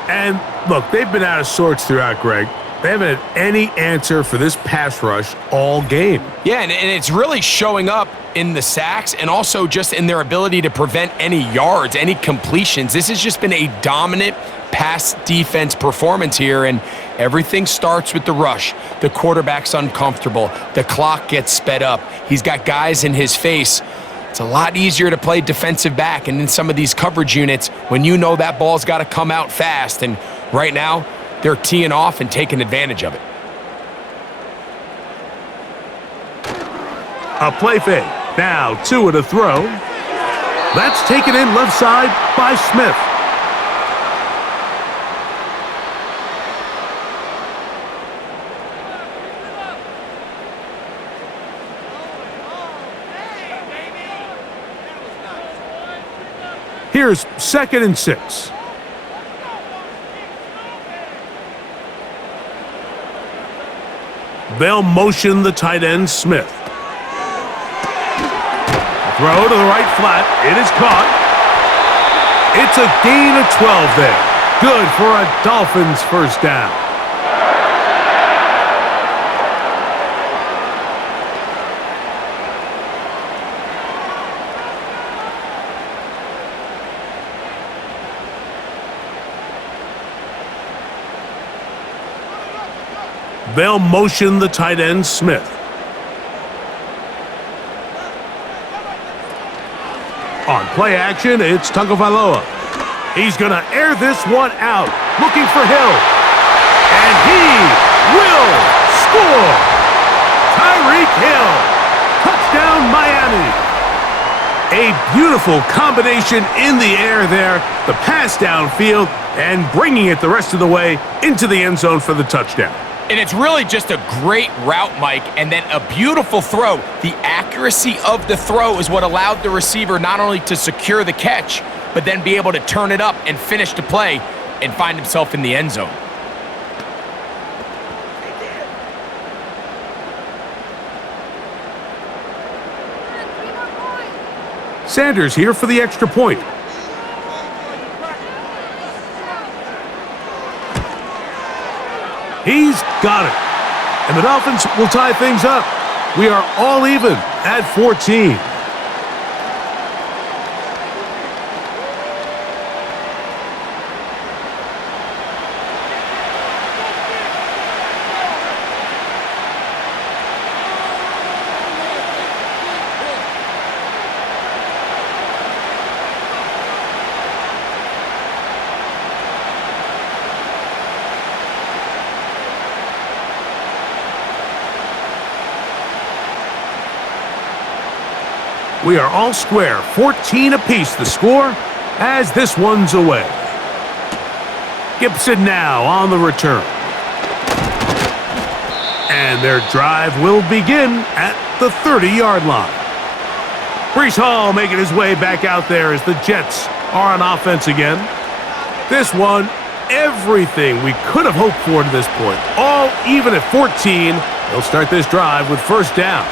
And look, they've been out of sorts throughout, Greg. They haven't had any answer for this pass rush all game. Yeah, and it's really showing up in the sacks and also just in their ability to prevent any yards, any completions. This has just been a dominant pass defense performance here, and everything starts with the rush. The quarterback's uncomfortable. The clock gets sped up. He's got guys in his face. It's a lot easier to play defensive back and in some of these coverage units when you know that ball's got to come out fast, and right now, they're teeing off and taking advantage of it. A play fake. Now Tua to throw. That's taken in left side by Smith. Here's 2nd and 6. They'll motion the tight end, Smith. Throw to the right flat. It is caught. It's a gain of 12 there. Good for a Dolphins first down. They'll motion the tight end, Smith. On play action, it's Tagovailoa. He's going to air this one out, looking for Hill. And he will score! Tyreek Hill! Touchdown, Miami! A beautiful combination in the air there, the pass downfield, and bringing it the rest of the way into the end zone for the touchdown. And it's really just a great route, Mike, and then a beautiful throw. The accuracy of the throw is what allowed the receiver not only to secure the catch, but then be able to turn it up and finish the play and find himself in the end zone. Sanders here for the extra point. He's got it. And the Dolphins will tie things up. We are all even at 14. We are all square, 14 apiece the score as this one's away. Gibson now on the return. And their drive will begin at the 30-yard line. Breece Hall making his way back out there as the Jets are on offense again. This one, everything we could have hoped for to this point. All even at 14. They'll start this drive with first down.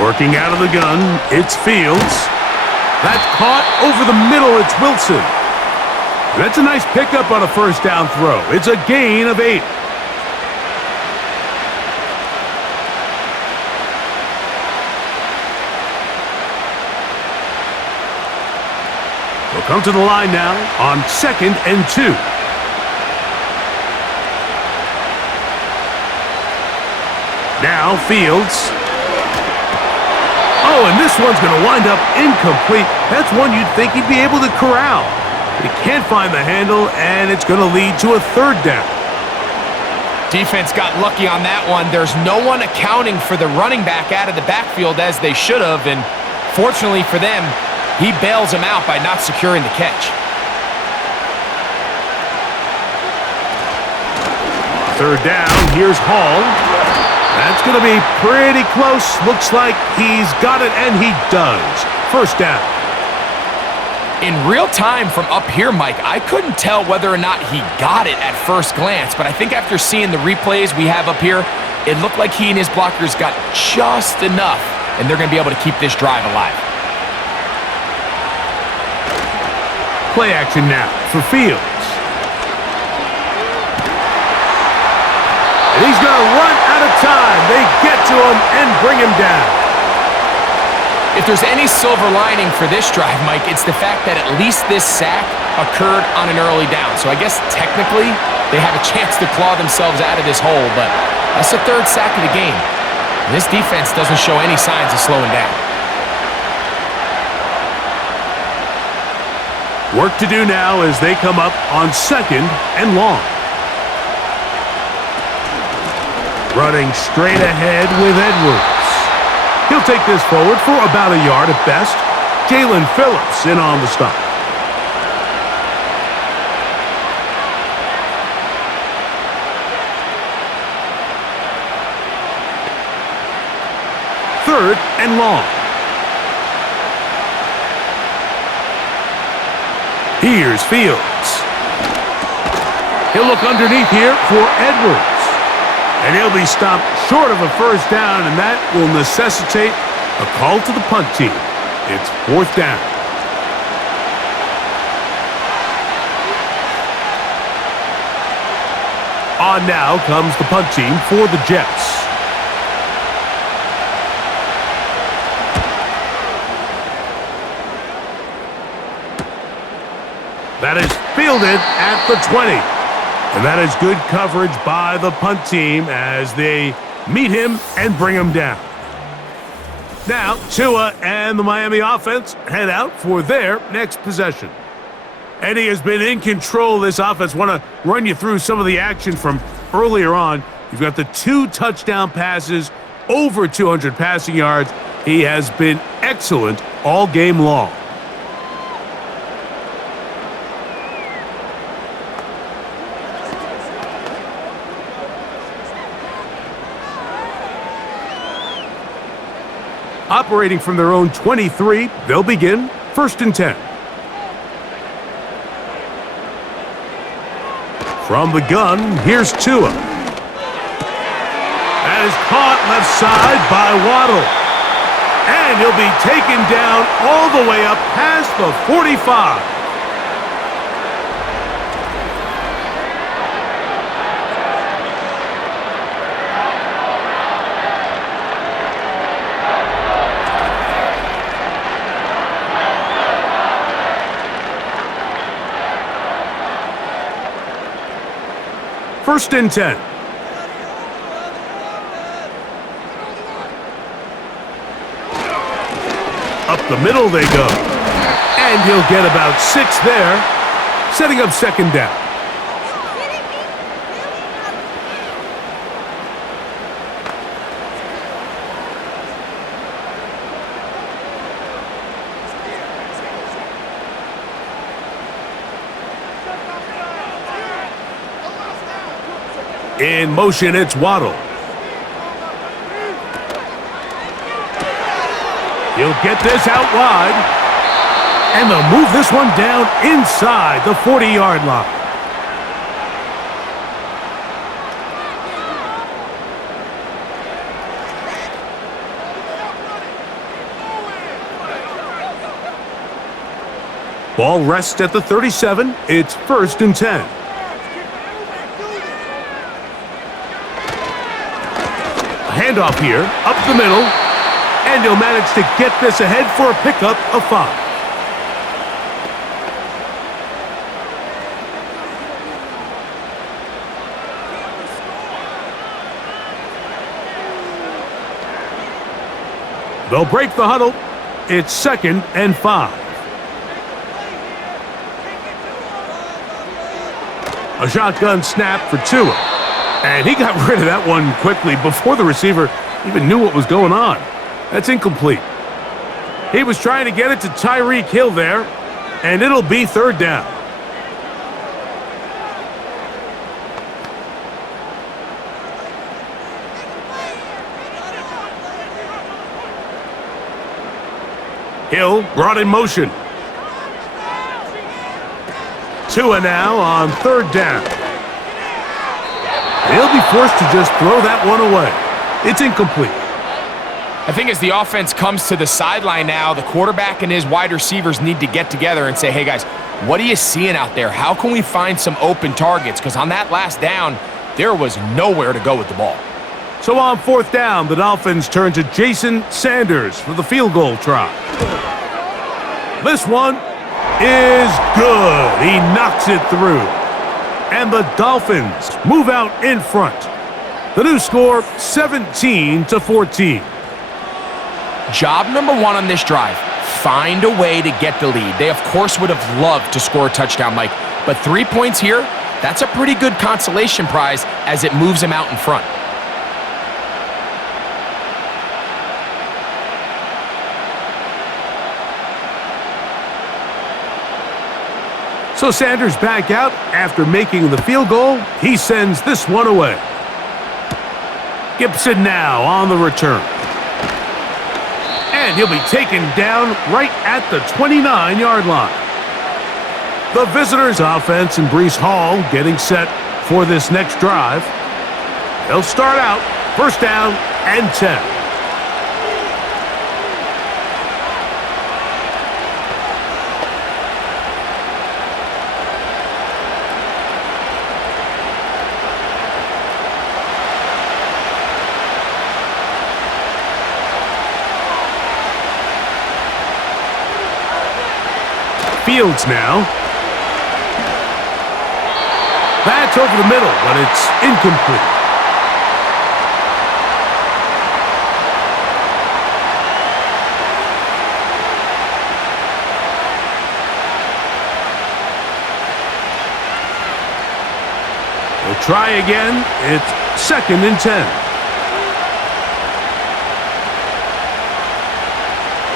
Working out of the gun, it's Fields. That's caught over the middle, it's Wilson. That's a nice pickup on a first down throw. It's a gain of 8. They'll come to the line now on 2nd and 2. Now Fields. Oh, and this one's going to wind up incomplete. That's one you'd think he'd be able to corral. He can't find the handle, and it's going to lead to a third down. Defense got lucky on that one. There's no one accounting for the running back out of the backfield as they should have, and fortunately for them, he bails him out by not securing the catch. Third down, here's Hall. That's going to be pretty close. Looks like he's got it, and he does. First down. In real time from up here, Mike, I couldn't tell whether or not he got it at first glance, but I think after seeing the replays we have up here, it looked like he and his blockers got just enough, and they're going to be able to keep this drive alive. Play action now for Fields. And he's going to run out of time. They get to him and bring him down. If there's any silver lining for this drive, Mike, it's the fact that at least this sack occurred on an early down. So I guess technically they have a chance to claw themselves out of this hole, but that's the third sack of the game. And this defense doesn't show any signs of slowing down. Work to do now as they come up on 2nd and long. Running straight ahead with Edwards. He'll take this forward for about a yard at best. Jalen Phillips in on the stop. Third and long. Here's Fields. He'll look underneath here for Edwards. And he'll be stopped short of a first down, and that will necessitate a call to the punt team. It's 4th down. On now comes the punt team for the Jets. That is fielded at the 20. And that is good coverage by the punt team as they meet him and bring him down. Now, Tua and the Miami offense head out for their next possession. Eddie has been in control of this offense. Want to run you through some of the action from earlier on. You've got the 2 touchdown passes, over 200 passing yards. He has been excellent all game long. Operating from their own 23, they'll begin 1st and 10. From the gun, here's Tua. That is caught left side by Waddle. And he'll be taken down all the way up past the 45. First and 10. Up the middle they go. And he'll get about 6 there, setting up 2nd down. In motion, it's Waddle. He'll get this out wide. And they'll move this one down inside the 40-yard line. Ball rests at the 37. It's 1st and 10. Handoff here, up the middle, and he'll manage to get this ahead for a pickup of 5. They'll break the huddle. It's 2nd and 5. A shotgun snap for Tua. And he got rid of that one quickly before the receiver even knew what was going on. That's incomplete. He was trying to get it to Tyreek Hill there, and it'll be 3rd down. Hill brought in motion. Tua now on third down. He'll be forced to just throw that one away. It's incomplete. I think as the offense comes to the sideline now, the quarterback and his wide receivers need to get together and say, hey guys, what are you seeing out there? How can we find some open targets? Because on that last down, there was nowhere to go with the ball. So on fourth down, the Dolphins turn to Jason Sanders for the field goal try. This one is good. He knocks it through. And the Dolphins move out in front. The new score, 17-14. Job number one on this drive, find a way to get the lead. They, of course, would have loved to score a touchdown, Mike. But 3 points here, that's a pretty good consolation prize as it moves them out in front. So Sanders back out after making the field goal. He sends this one away. Gibson now on the return. And he'll be taken down right at the 29-yard line. The visitors' offense and Breece Hall getting set for this next drive. They'll start out first down and 10. Fields now. That's over the middle, but it's incomplete. We'll try again. It's 2nd and 10.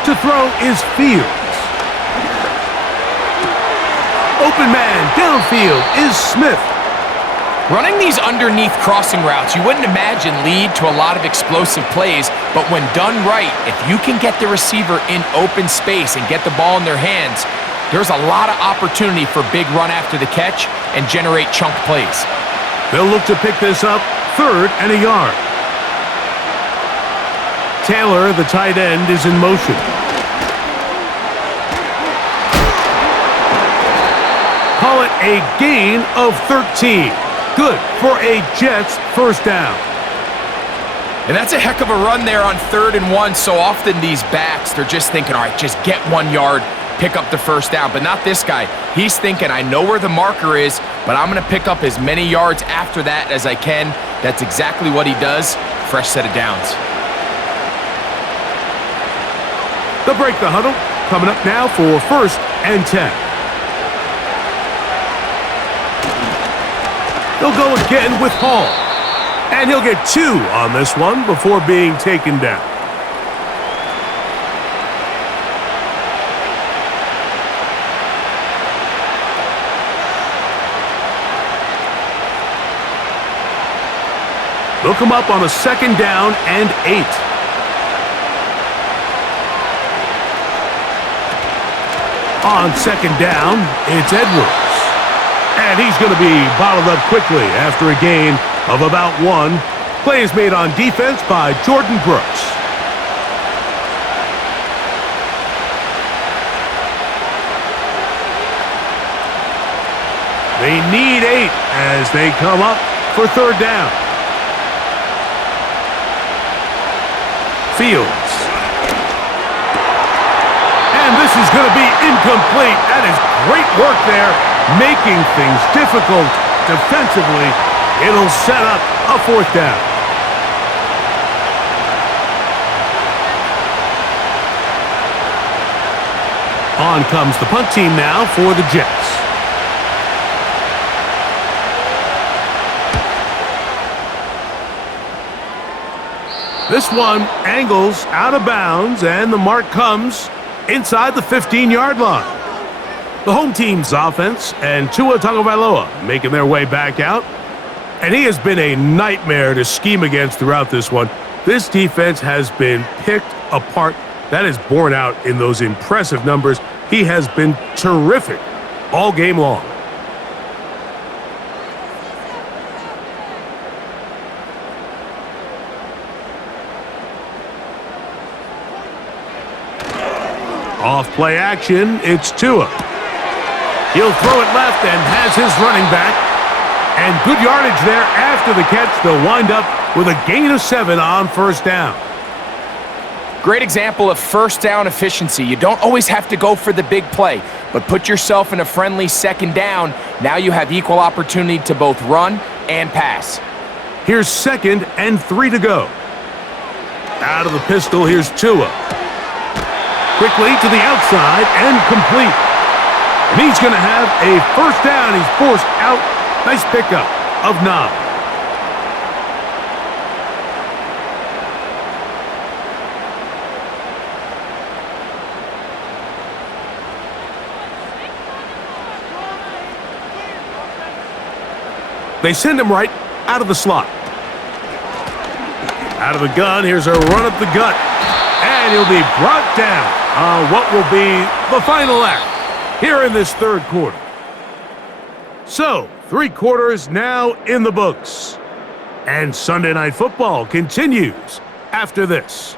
To throw is Fields. Open man downfield is Smith. Running these underneath crossing routes, you wouldn't imagine lead to a lot of explosive plays, but when done right, if you can get the receiver in open space and get the ball in their hands, there's a lot of opportunity for big run after the catch and generate chunk plays. They'll look to pick this up 3rd and a yard. Taylor, the tight end, is in motion. Call it a gain of 13. Good for a Jets first down. And that's a heck of a run there on 3rd and 1. So often these backs, they're just thinking, all right, just get 1 yard, pick up the first down. But not this guy. He's thinking, I know where the marker is, but I'm going to pick up as many yards after that as I can. That's exactly what he does. Fresh set of downs. They'll break the huddle. Coming up now for 1st and 10. They'll go again with Hall. And he'll get 2 on this one before being taken down. They'll come up on a 2nd down and 8. On 2nd down, it's Edwards. And he's going to be bottled up quickly after a gain of about 1. Play is made on defense by Jordan Brooks. They need 8 as they come up for 3rd down. Fields. And this is going to be incomplete. That is great work there, making things difficult defensively. It'll set up a 4th down. On comes the punt team now for the Jets. This one angles out of bounds, and the mark comes inside the 15-yard line. The home team's offense and Tua Tagovailoa making their way back out. And he has been a nightmare to scheme against throughout this one. This defense has been picked apart. That is borne out in those impressive numbers. He has been terrific all game long. Off play action, it's Tua. He'll throw it left and has his running back. And good yardage there after the catch. They'll wind up with a gain of 7 on first down. Great example of first down efficiency. You don't always have to go for the big play, but put yourself in a friendly second down. Now you have equal opportunity to both run and pass. Here's 2nd and 3 to go. Out of the pistol, here's Tua. Quickly to the outside and complete. And he's going to have a first down. He's forced out. Nice pickup of 9. They send him right out of the slot. Out of the gun, here's a run up the gut. And he'll be brought down on what will be the final act here in this third quarter. So, 3 quarters now in the books. And Sunday Night Football continues after this.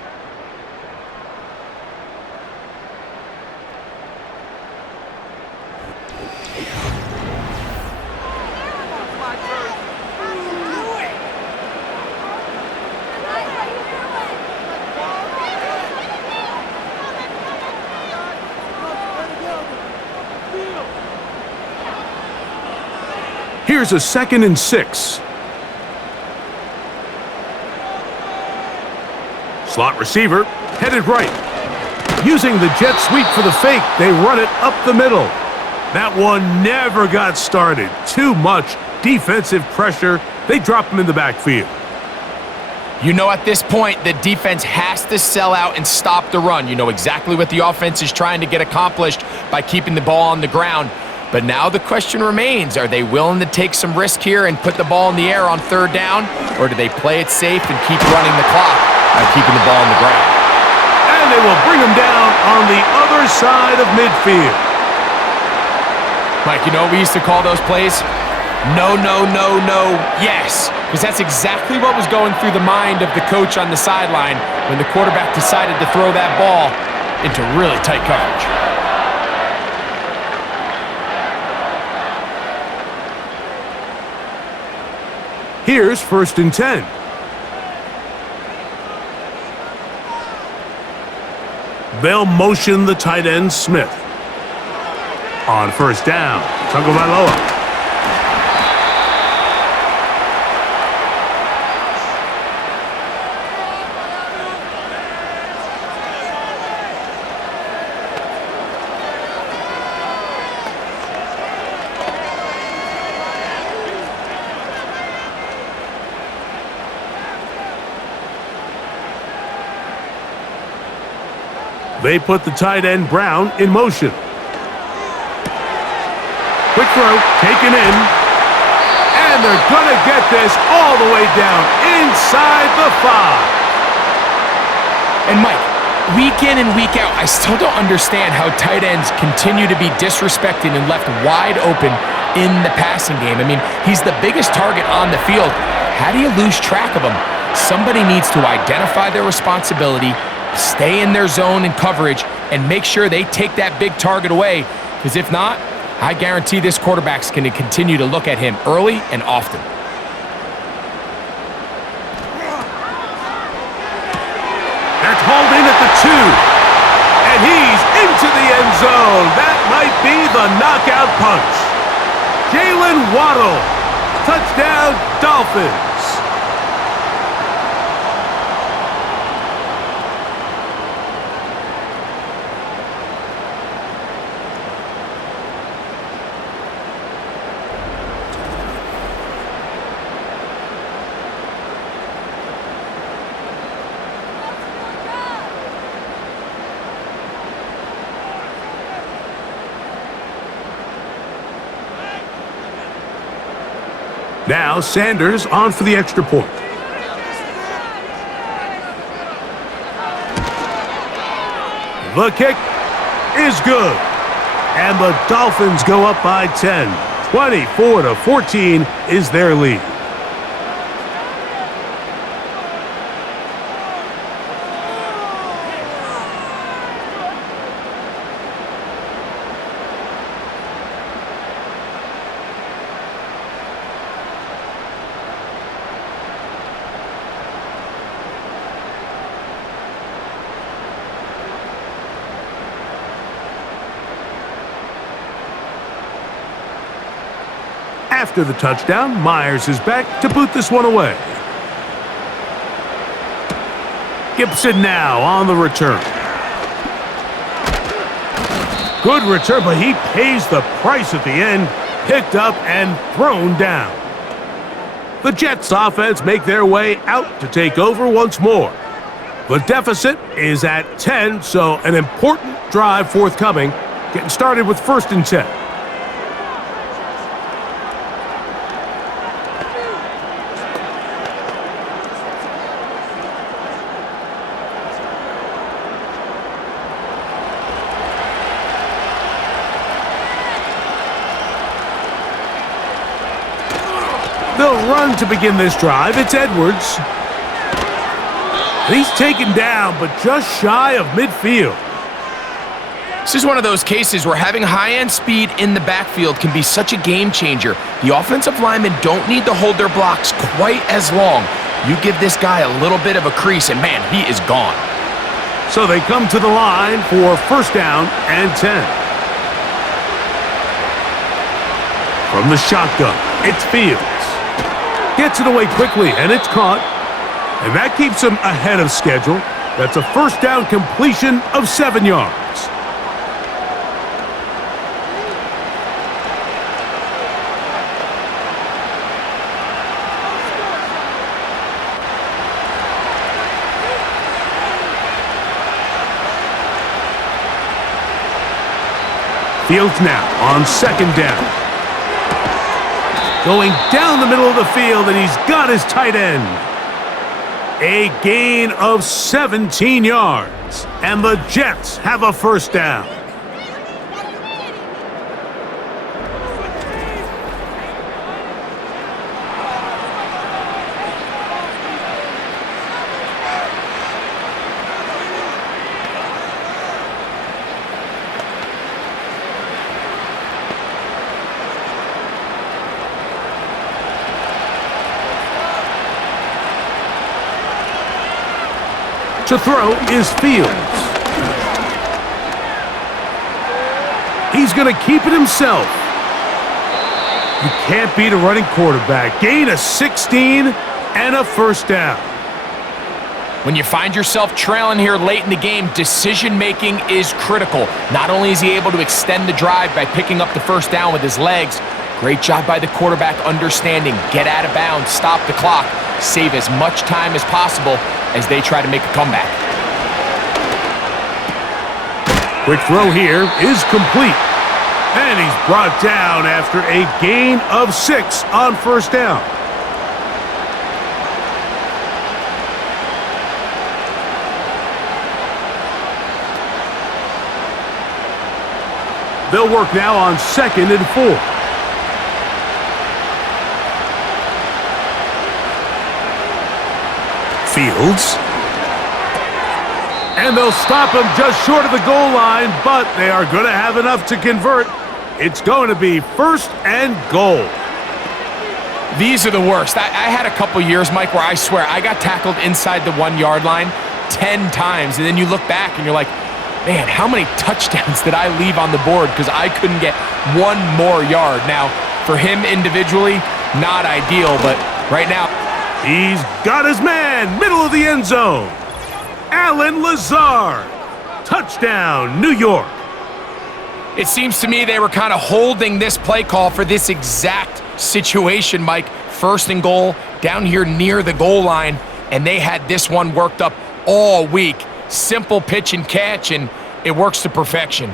Here's a 2nd and 6. Slot receiver, headed right. Using the jet sweep for the fake, they run it up the middle. That one never got started. Too much defensive pressure. They drop him in the backfield. You know at this point, the defense has to sell out and stop the run. You know exactly what the offense is trying to get accomplished by keeping the ball on the ground. But now the question remains, are they willing to take some risk here and put the ball in the air on third down? Or do they play it safe and keep running the clock by keeping the ball on the ground? And they will bring him down on the other side of midfield. Mike, you know what we used to call those plays? No, no, no, no, yes. Because that's exactly what was going through the mind of the coach on the sideline when the quarterback decided to throw that ball into really tight coverage. Here's 1st and 10. They'll motion the tight end, Smith. On first down, Tagovailoa. They put the tight end, Brown, in motion. Quick throw, taken in. And they're going to get this all the way down inside the 5. And Mike, week in and week out, I still don't understand how tight ends continue to be disrespected and left wide open in the passing game. I mean, he's the biggest target on the field. How do you lose track of him? Somebody needs to identify their responsibility, stay in their zone and coverage, and make sure they take that big target away. Because if not, I guarantee this quarterback's going to continue to look at him early and often. That's hauled in at the 2. And he's into the end zone. That might be the knockout punch. Jalen Waddle. Touchdown, Dolphins. Now Sanders on for the extra point. The kick is good. And the Dolphins go up by 10. 24-14 is their lead. After the touchdown, Myers is back to boot this one away. Gibson now on the return. Good return, but he pays the price at the end. Picked up and thrown down. The Jets offense make their way out to take over once more. The deficit is at 10, so an important drive forthcoming. Getting started with 1st and 10. They'll run to begin this drive. It's Edwards. And he's taken down, but just shy of midfield. This is one of those cases where having high-end speed in the backfield can be such a game changer. The offensive linemen don't need to hold their blocks quite as long. You give this guy a little bit of a crease, and man, he is gone. So they come to the line for 1st down and 10. From the shotgun, it's Fields. Gets it away quickly, and it's caught. And that keeps him ahead of schedule. That's a 1st down completion of 7 yards. Fields now on 2nd down. Going down the middle of the field, and he's got his tight end. A gain of 17 yards, and the Jets have a 1st down. To throw is Fields. He's going to keep it himself. You can't beat a running quarterback. Gain of 16 and a 1st down. When you find yourself trailing here late in the game, decision-making is critical. Not only is he able to extend the drive by picking up the 1st down with his legs, great job by the quarterback understanding, get out of bounds, stop the clock, save as much time as possible as they try to make a comeback. Quick throw here is complete. And he's brought down after a gain of 6 on 1st down. They'll work now on 2nd and 4. Fields. And they'll stop him just short of the goal line, but they are going to have enough to convert. It's going to be 1st and goal. These are the worst. I had a couple years, Mike, where I swear I got tackled inside the 1-yard line 10 times, and then you look back and you're like, man, how many touchdowns did I leave on the board because I couldn't get 1 more yard? Now, for him individually, not ideal, but right now, he's got his man, middle of the end zone. Allen Lazard. Touchdown, New York. it seems to me they were kind of holding this play call for this exact situation, Mike. 1st and goal down here near the goal line, and they had this one worked up all week. Simple pitch and catch, and it works to perfection.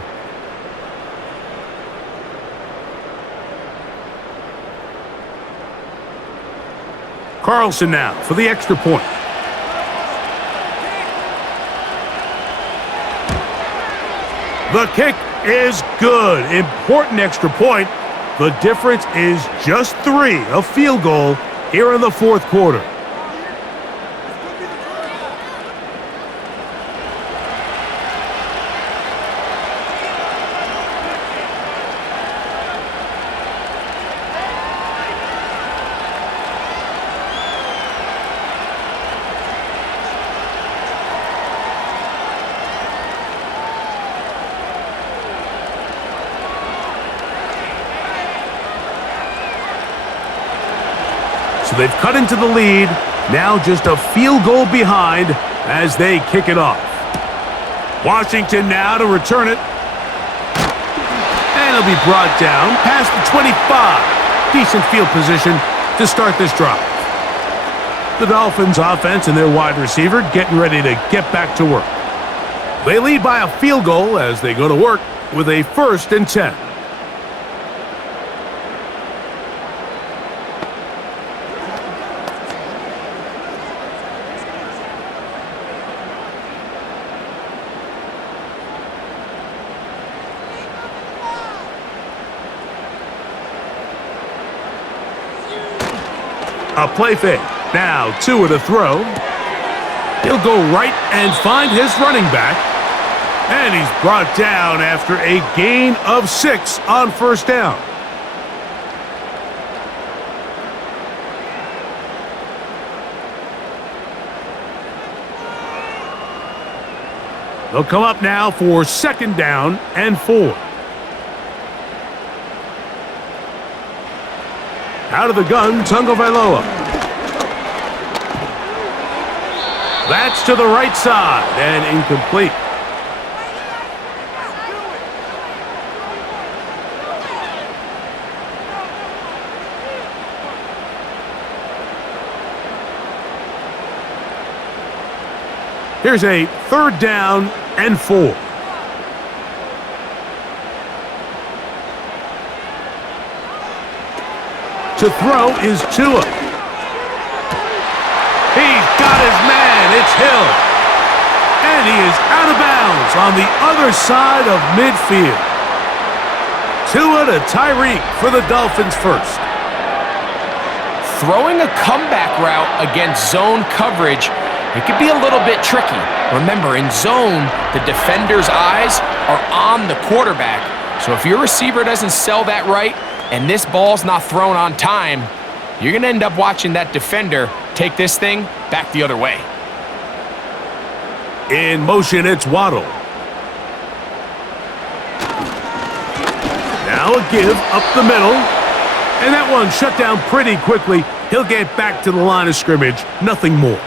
Carlson now for the extra point. The kick is good. Important extra point. The difference is just 3, a field goal here in the 4th quarter. So they've cut into the lead. Now just a field goal behind as they kick it off. Washington now to return it. And it'll be brought down past the 25. Decent field position to start this drive. The Dolphins offense and their wide receiver getting ready to get back to work. They lead by a field goal as they go to work with a 1st and 10. A play fake. Now Tua to throw. He'll go right and find his running back. And he's brought down after a gain of 6 on 1st down. They'll come up now for 2nd down and 4. Out of the gun, Tagovailoa. That's to the right side and incomplete. Here's a 3rd down and 4. To throw is Tua. He's got his man. It's Hill. And he is out of bounds on the other side of midfield. Tua to Tyreek for the Dolphins first. Throwing a comeback route against zone coverage, it could be a little bit tricky. Remember, in zone, the defender's eyes are on the quarterback. So if your receiver doesn't sell that right, and this ball's not thrown on time, you're going to end up watching that defender take this thing back the other way. In motion, it's Waddle. Now a give up the middle. And that one shut down pretty quickly. He'll get back to the line of scrimmage. Nothing more.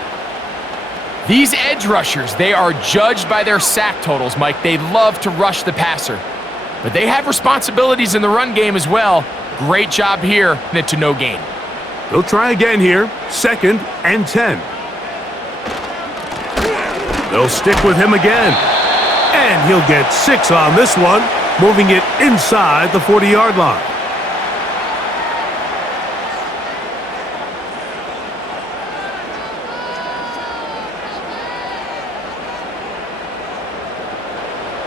These edge rushers, they are judged by their sack totals, Mike. They love to rush the passer. But they have responsibilities in the run game as well. Great job here, to no gain. They'll try again here. 2nd and 10. They'll stick with him again. And he'll get 6 on this one, moving it inside the 40-yard line.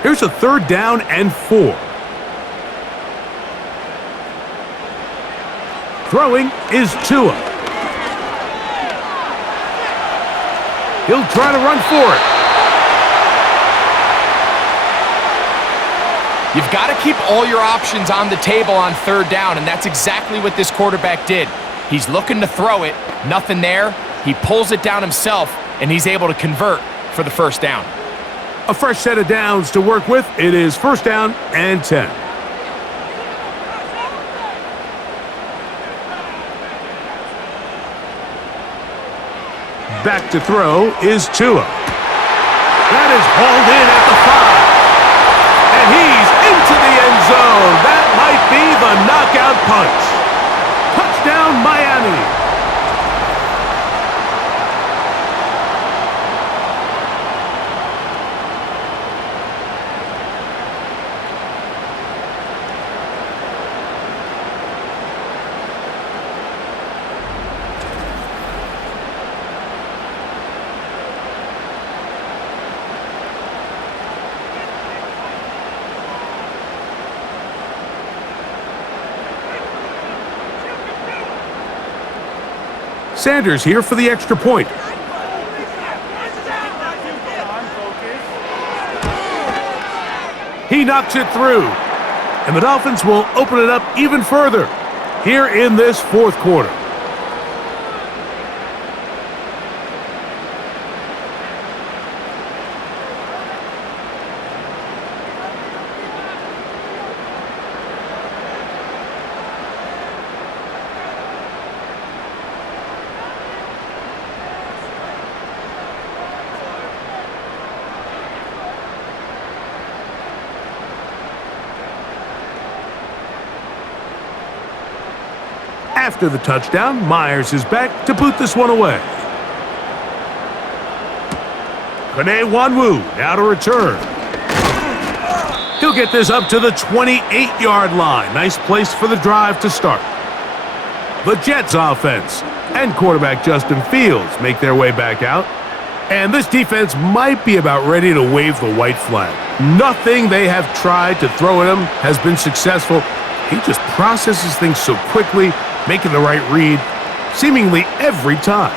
Here's a 3rd down and 4. Throwing is Tua. He'll try to run for it. You've got to keep all your options on the table on 3rd down, and that's exactly what this quarterback did. He's looking to throw it, nothing there. He pulls it down himself, and he's able to convert for the 1st down. A fresh set of downs to work with. It is 1st down and 10. Back to throw is Tua. That is hauled in at the 5. And he's into the end zone. That might be the knockout punch. Touchdown, Miami. Sanders here for the extra point. He knocks it through. And the Dolphins will open it up even further here in this 4th quarter. After the touchdown, Myers is back to boot this one away. Kone Wanwu now to return. He'll get this up to the 28-yard line. Nice place for the drive to start. The Jets offense and quarterback Justin Fields make their way back out. And this defense might be about ready to wave the white flag. Nothing they have tried to throw at him has been successful. He just processes things so quickly, making the right read seemingly every time.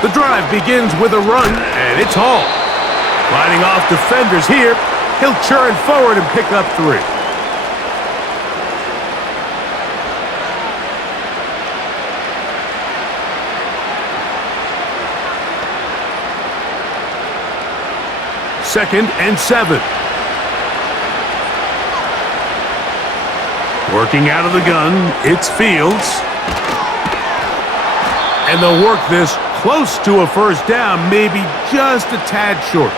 The drive begins with a run, and it's Hall. Fighting off defenders here, he'll churn forward and pick up 3. Second and 7. Working out of the gun, it's Fields. And they'll work this close to a first down, maybe just a tad short.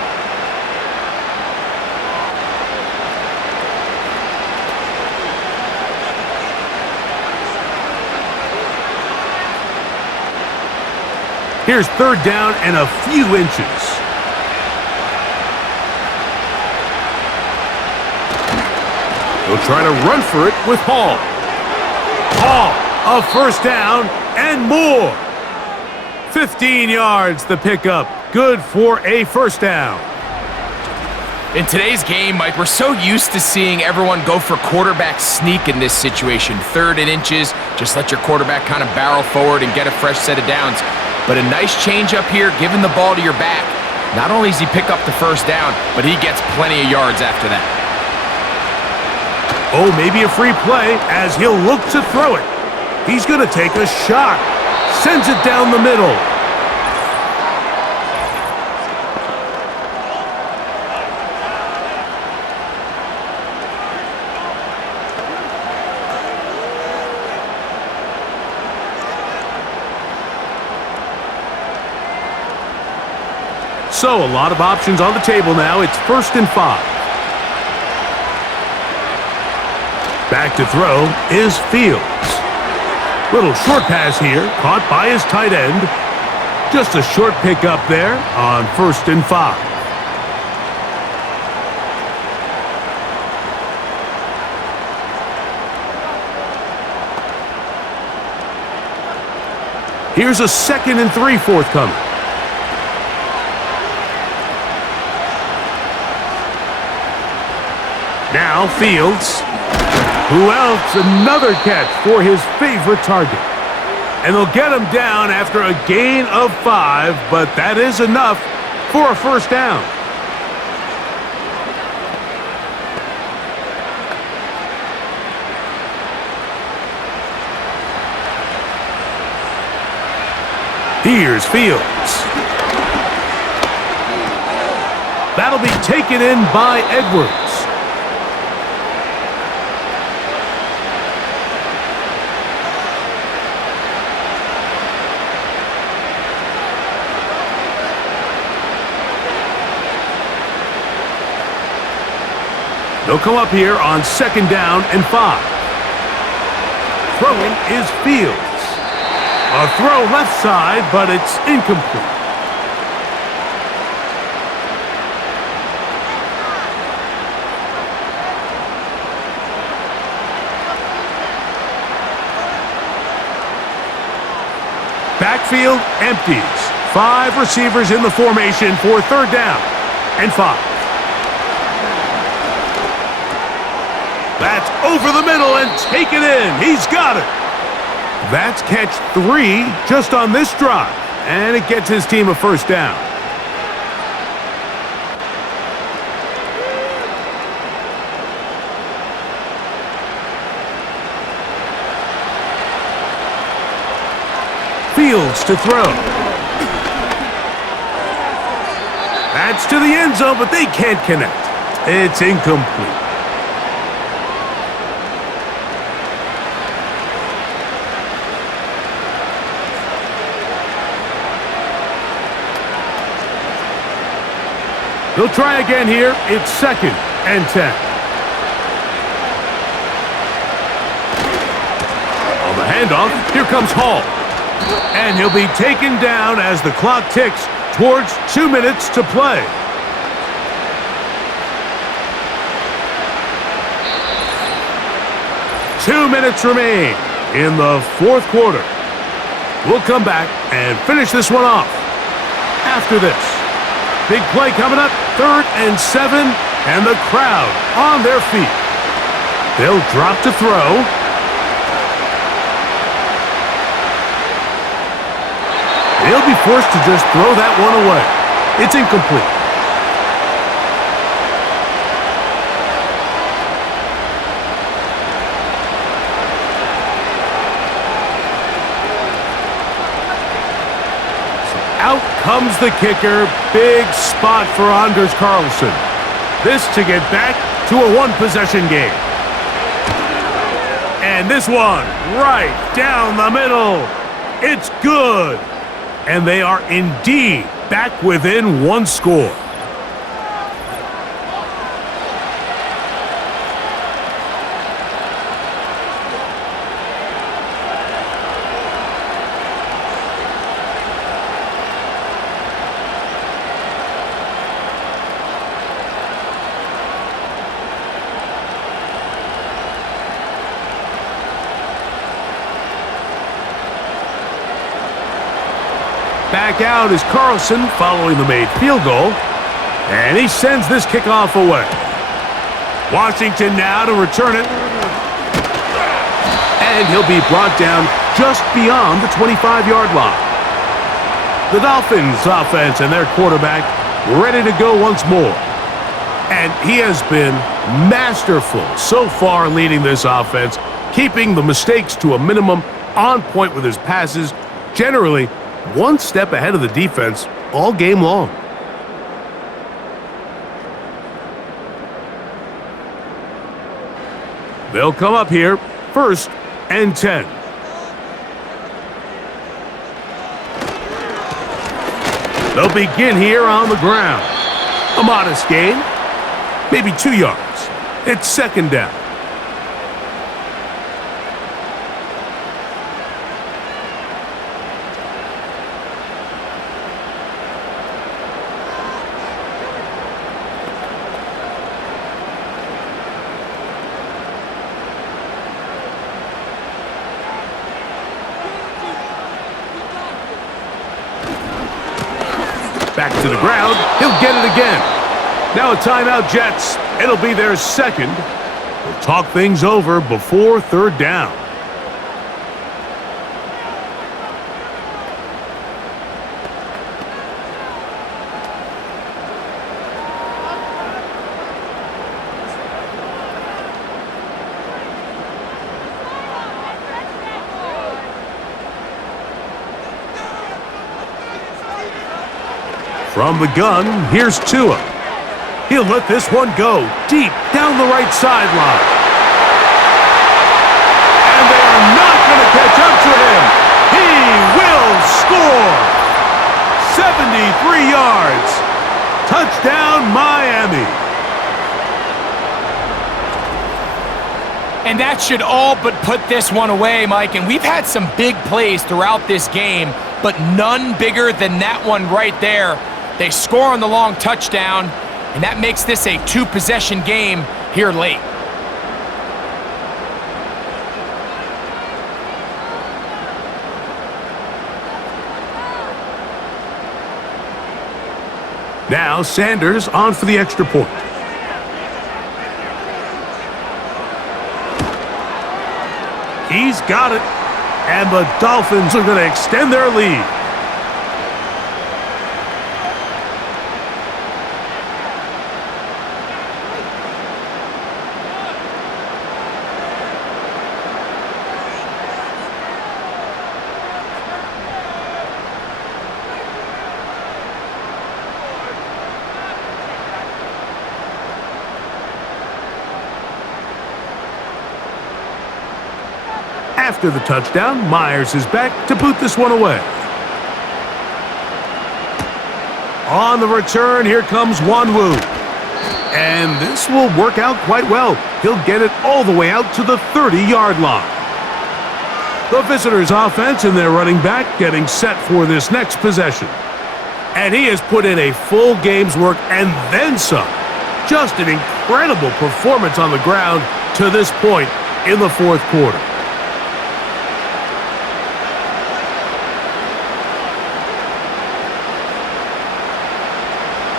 Here's third down and a few inches. He'll try to run for it with Hall. Hall, a first down and more. 15 yards the pickup. Good for a first down. In today's game, Mike, we're so used to seeing everyone go for quarterback sneak in this situation. 3rd and inches, just let your quarterback kind of barrel forward and get a fresh set of downs. But a nice change up here, giving the ball to your back. Not only does he pick up the first down, but he gets plenty of yards after that. Oh, maybe a free play as he'll look to throw it. He's going to take a shot. Sends it down the middle. So, a lot of options on the table now. It's 1st and 5. Back to throw is Fields. Little short pass here, caught by his tight end. Just a short pickup there on 1st and 5. Here's a 2nd and 3 forthcoming. Now Fields. Who else? Another catch for his favorite target. And they'll get him down after a gain of 5, but that is enough for a first down. Here's Fields. That'll be taken in by Edwards. They'll come up here on 2nd down and 5. Throwing is Fields. A throw left side, but it's incomplete. Backfield empties. 5 receivers in the formation for 3rd down and 5. That's over the middle and taken in. He's got it. That's catch 3 just on this drive, and it gets his team a first down. Fields to throw. That's to the end zone, but they can't connect. It's incomplete. They'll try again here. It's 2nd and 10. On the handoff, here comes Hall. And he'll be taken down as the clock ticks towards 2 minutes to play. Two minutes remain in the 4th quarter. We'll come back and finish this one off after this. Big play coming up, 3rd and 7, and the crowd on their feet. They'll drop to throw. They'll be forced to just throw that one away. It's incomplete. Out comes the kicker. Big spot for Anders Carlson. This to get back to a one-possession game. And this one right down the middle. It's good. And they are indeed back within one score. Back out is Carlson following the made field goal. And he sends this kickoff away. Washington now to return it. And he'll be brought down just beyond the 25-yard line. The Dolphins offense and their quarterback ready to go once more. And he has been masterful so far leading this offense, keeping the mistakes to a minimum, on point with his passes, generally one step ahead of the defense all game long. They'll come up here, 1st and 10. They'll begin here on the ground. A modest gain, maybe 2 yards. It's 2nd down. Back to the ground. He'll get it again. Now a timeout, Jets. It'll be their 2nd. We'll talk things over before 3rd down. From the gun, here's Tua. He'll let this one go deep down the right sideline. And they are not going to catch up to him. He will score. 73 yards. Touchdown, Miami. And that should all but put this one away, Mike. And we've had some big plays throughout this game, but none bigger than that one right there. They score on the long touchdown, and that makes this a 2-possession game here late. Now Sanders on for the extra point. He's got it, and the Dolphins are going to extend their lead. After the touchdown, Myers is back to boot this one away. On the return, here comes Wanwu. And this will work out quite well. He'll get it all the way out to the 30-yard line. The visitors' offense and their running back getting set for this next possession. And he has put in a full game's work and then some. Just an incredible performance on the ground to this point in the fourth quarter.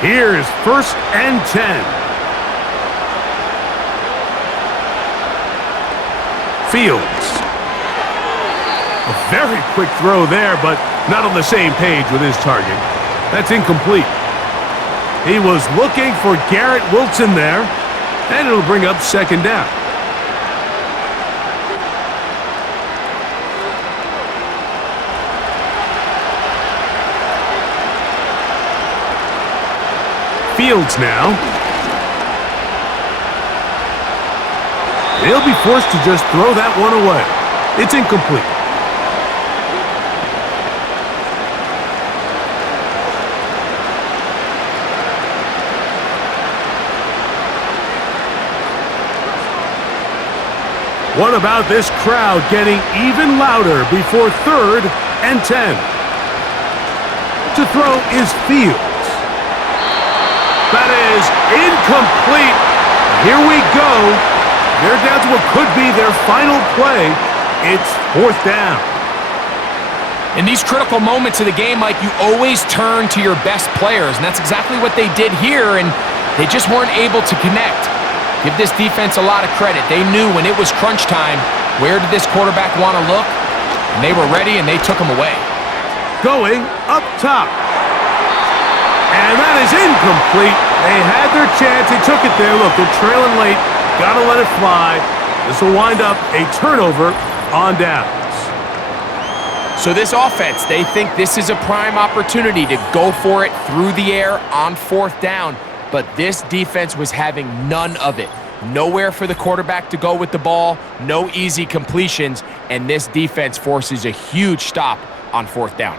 Here's 1st and 10. Fields. A very quick throw there, but not on the same page with his target. That's incomplete. He was looking for Garrett Wilson there, and it'll bring up 2nd down. Fields now. They'll be forced to just throw that one away. It's incomplete. What about this crowd getting even louder before 3rd and 10? To throw is Fields. That is incomplete. Here we go. They're down to what could be their final play. It's 4th down. In these critical moments of the game, Mike, you always turn to your best players, and that's exactly what they did here, and they just weren't able to connect. Give this defense a lot of credit. They knew when it was crunch time, where did this quarterback want to look? And they were ready, and they took him away. Going up top. And that is incomplete. They had their chance. They took it there. Look, they're trailing late. Got to let it fly. This will wind up a turnover on downs. So this offense, they think this is a prime opportunity to go for it through the air on 4th down. But this defense was having none of it. Nowhere for the quarterback to go with the ball, no easy completions, and this defense forces a huge stop on 4th down.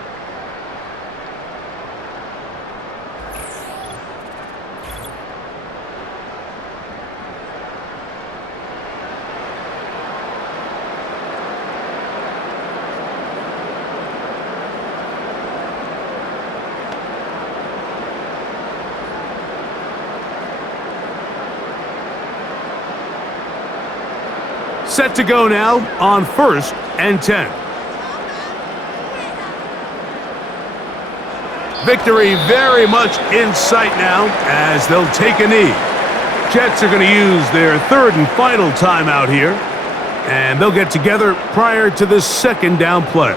Set to go now on 1st and 10. Victory very much in sight now as they'll take a knee. Jets are going to use their 3rd and final timeout here, and they'll get together prior to the 2nd down play.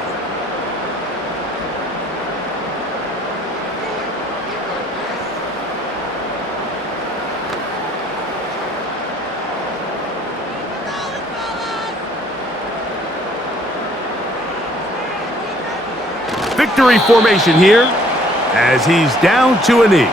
Victory formation here as he's down to a knee.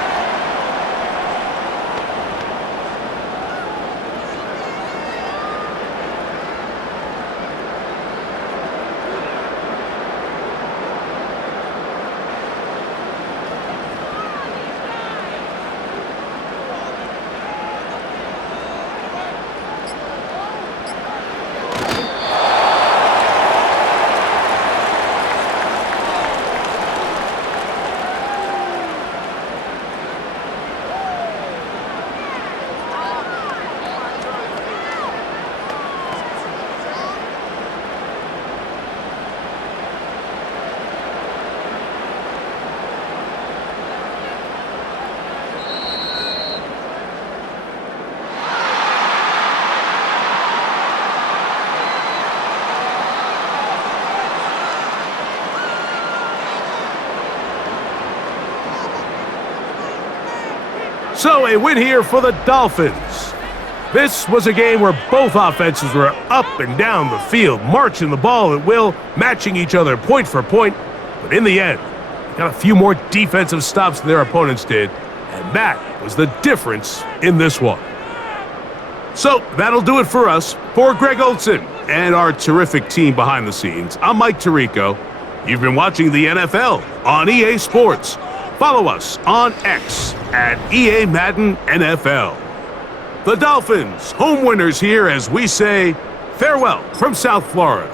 So a win here for the Dolphins. This was a game where both offenses were up and down the field, marching the ball at will, matching each other point for point. But in the end, got a few more defensive stops than their opponents did, and that was the difference in this one. So that'll do it for us. For Greg Olson and our terrific team behind the scenes, I'm Mike Tirico. You've been watching the NFL on EA Sports. Follow us on X at EA Madden NFL. The Dolphins, home winners here as we say farewell from South Florida.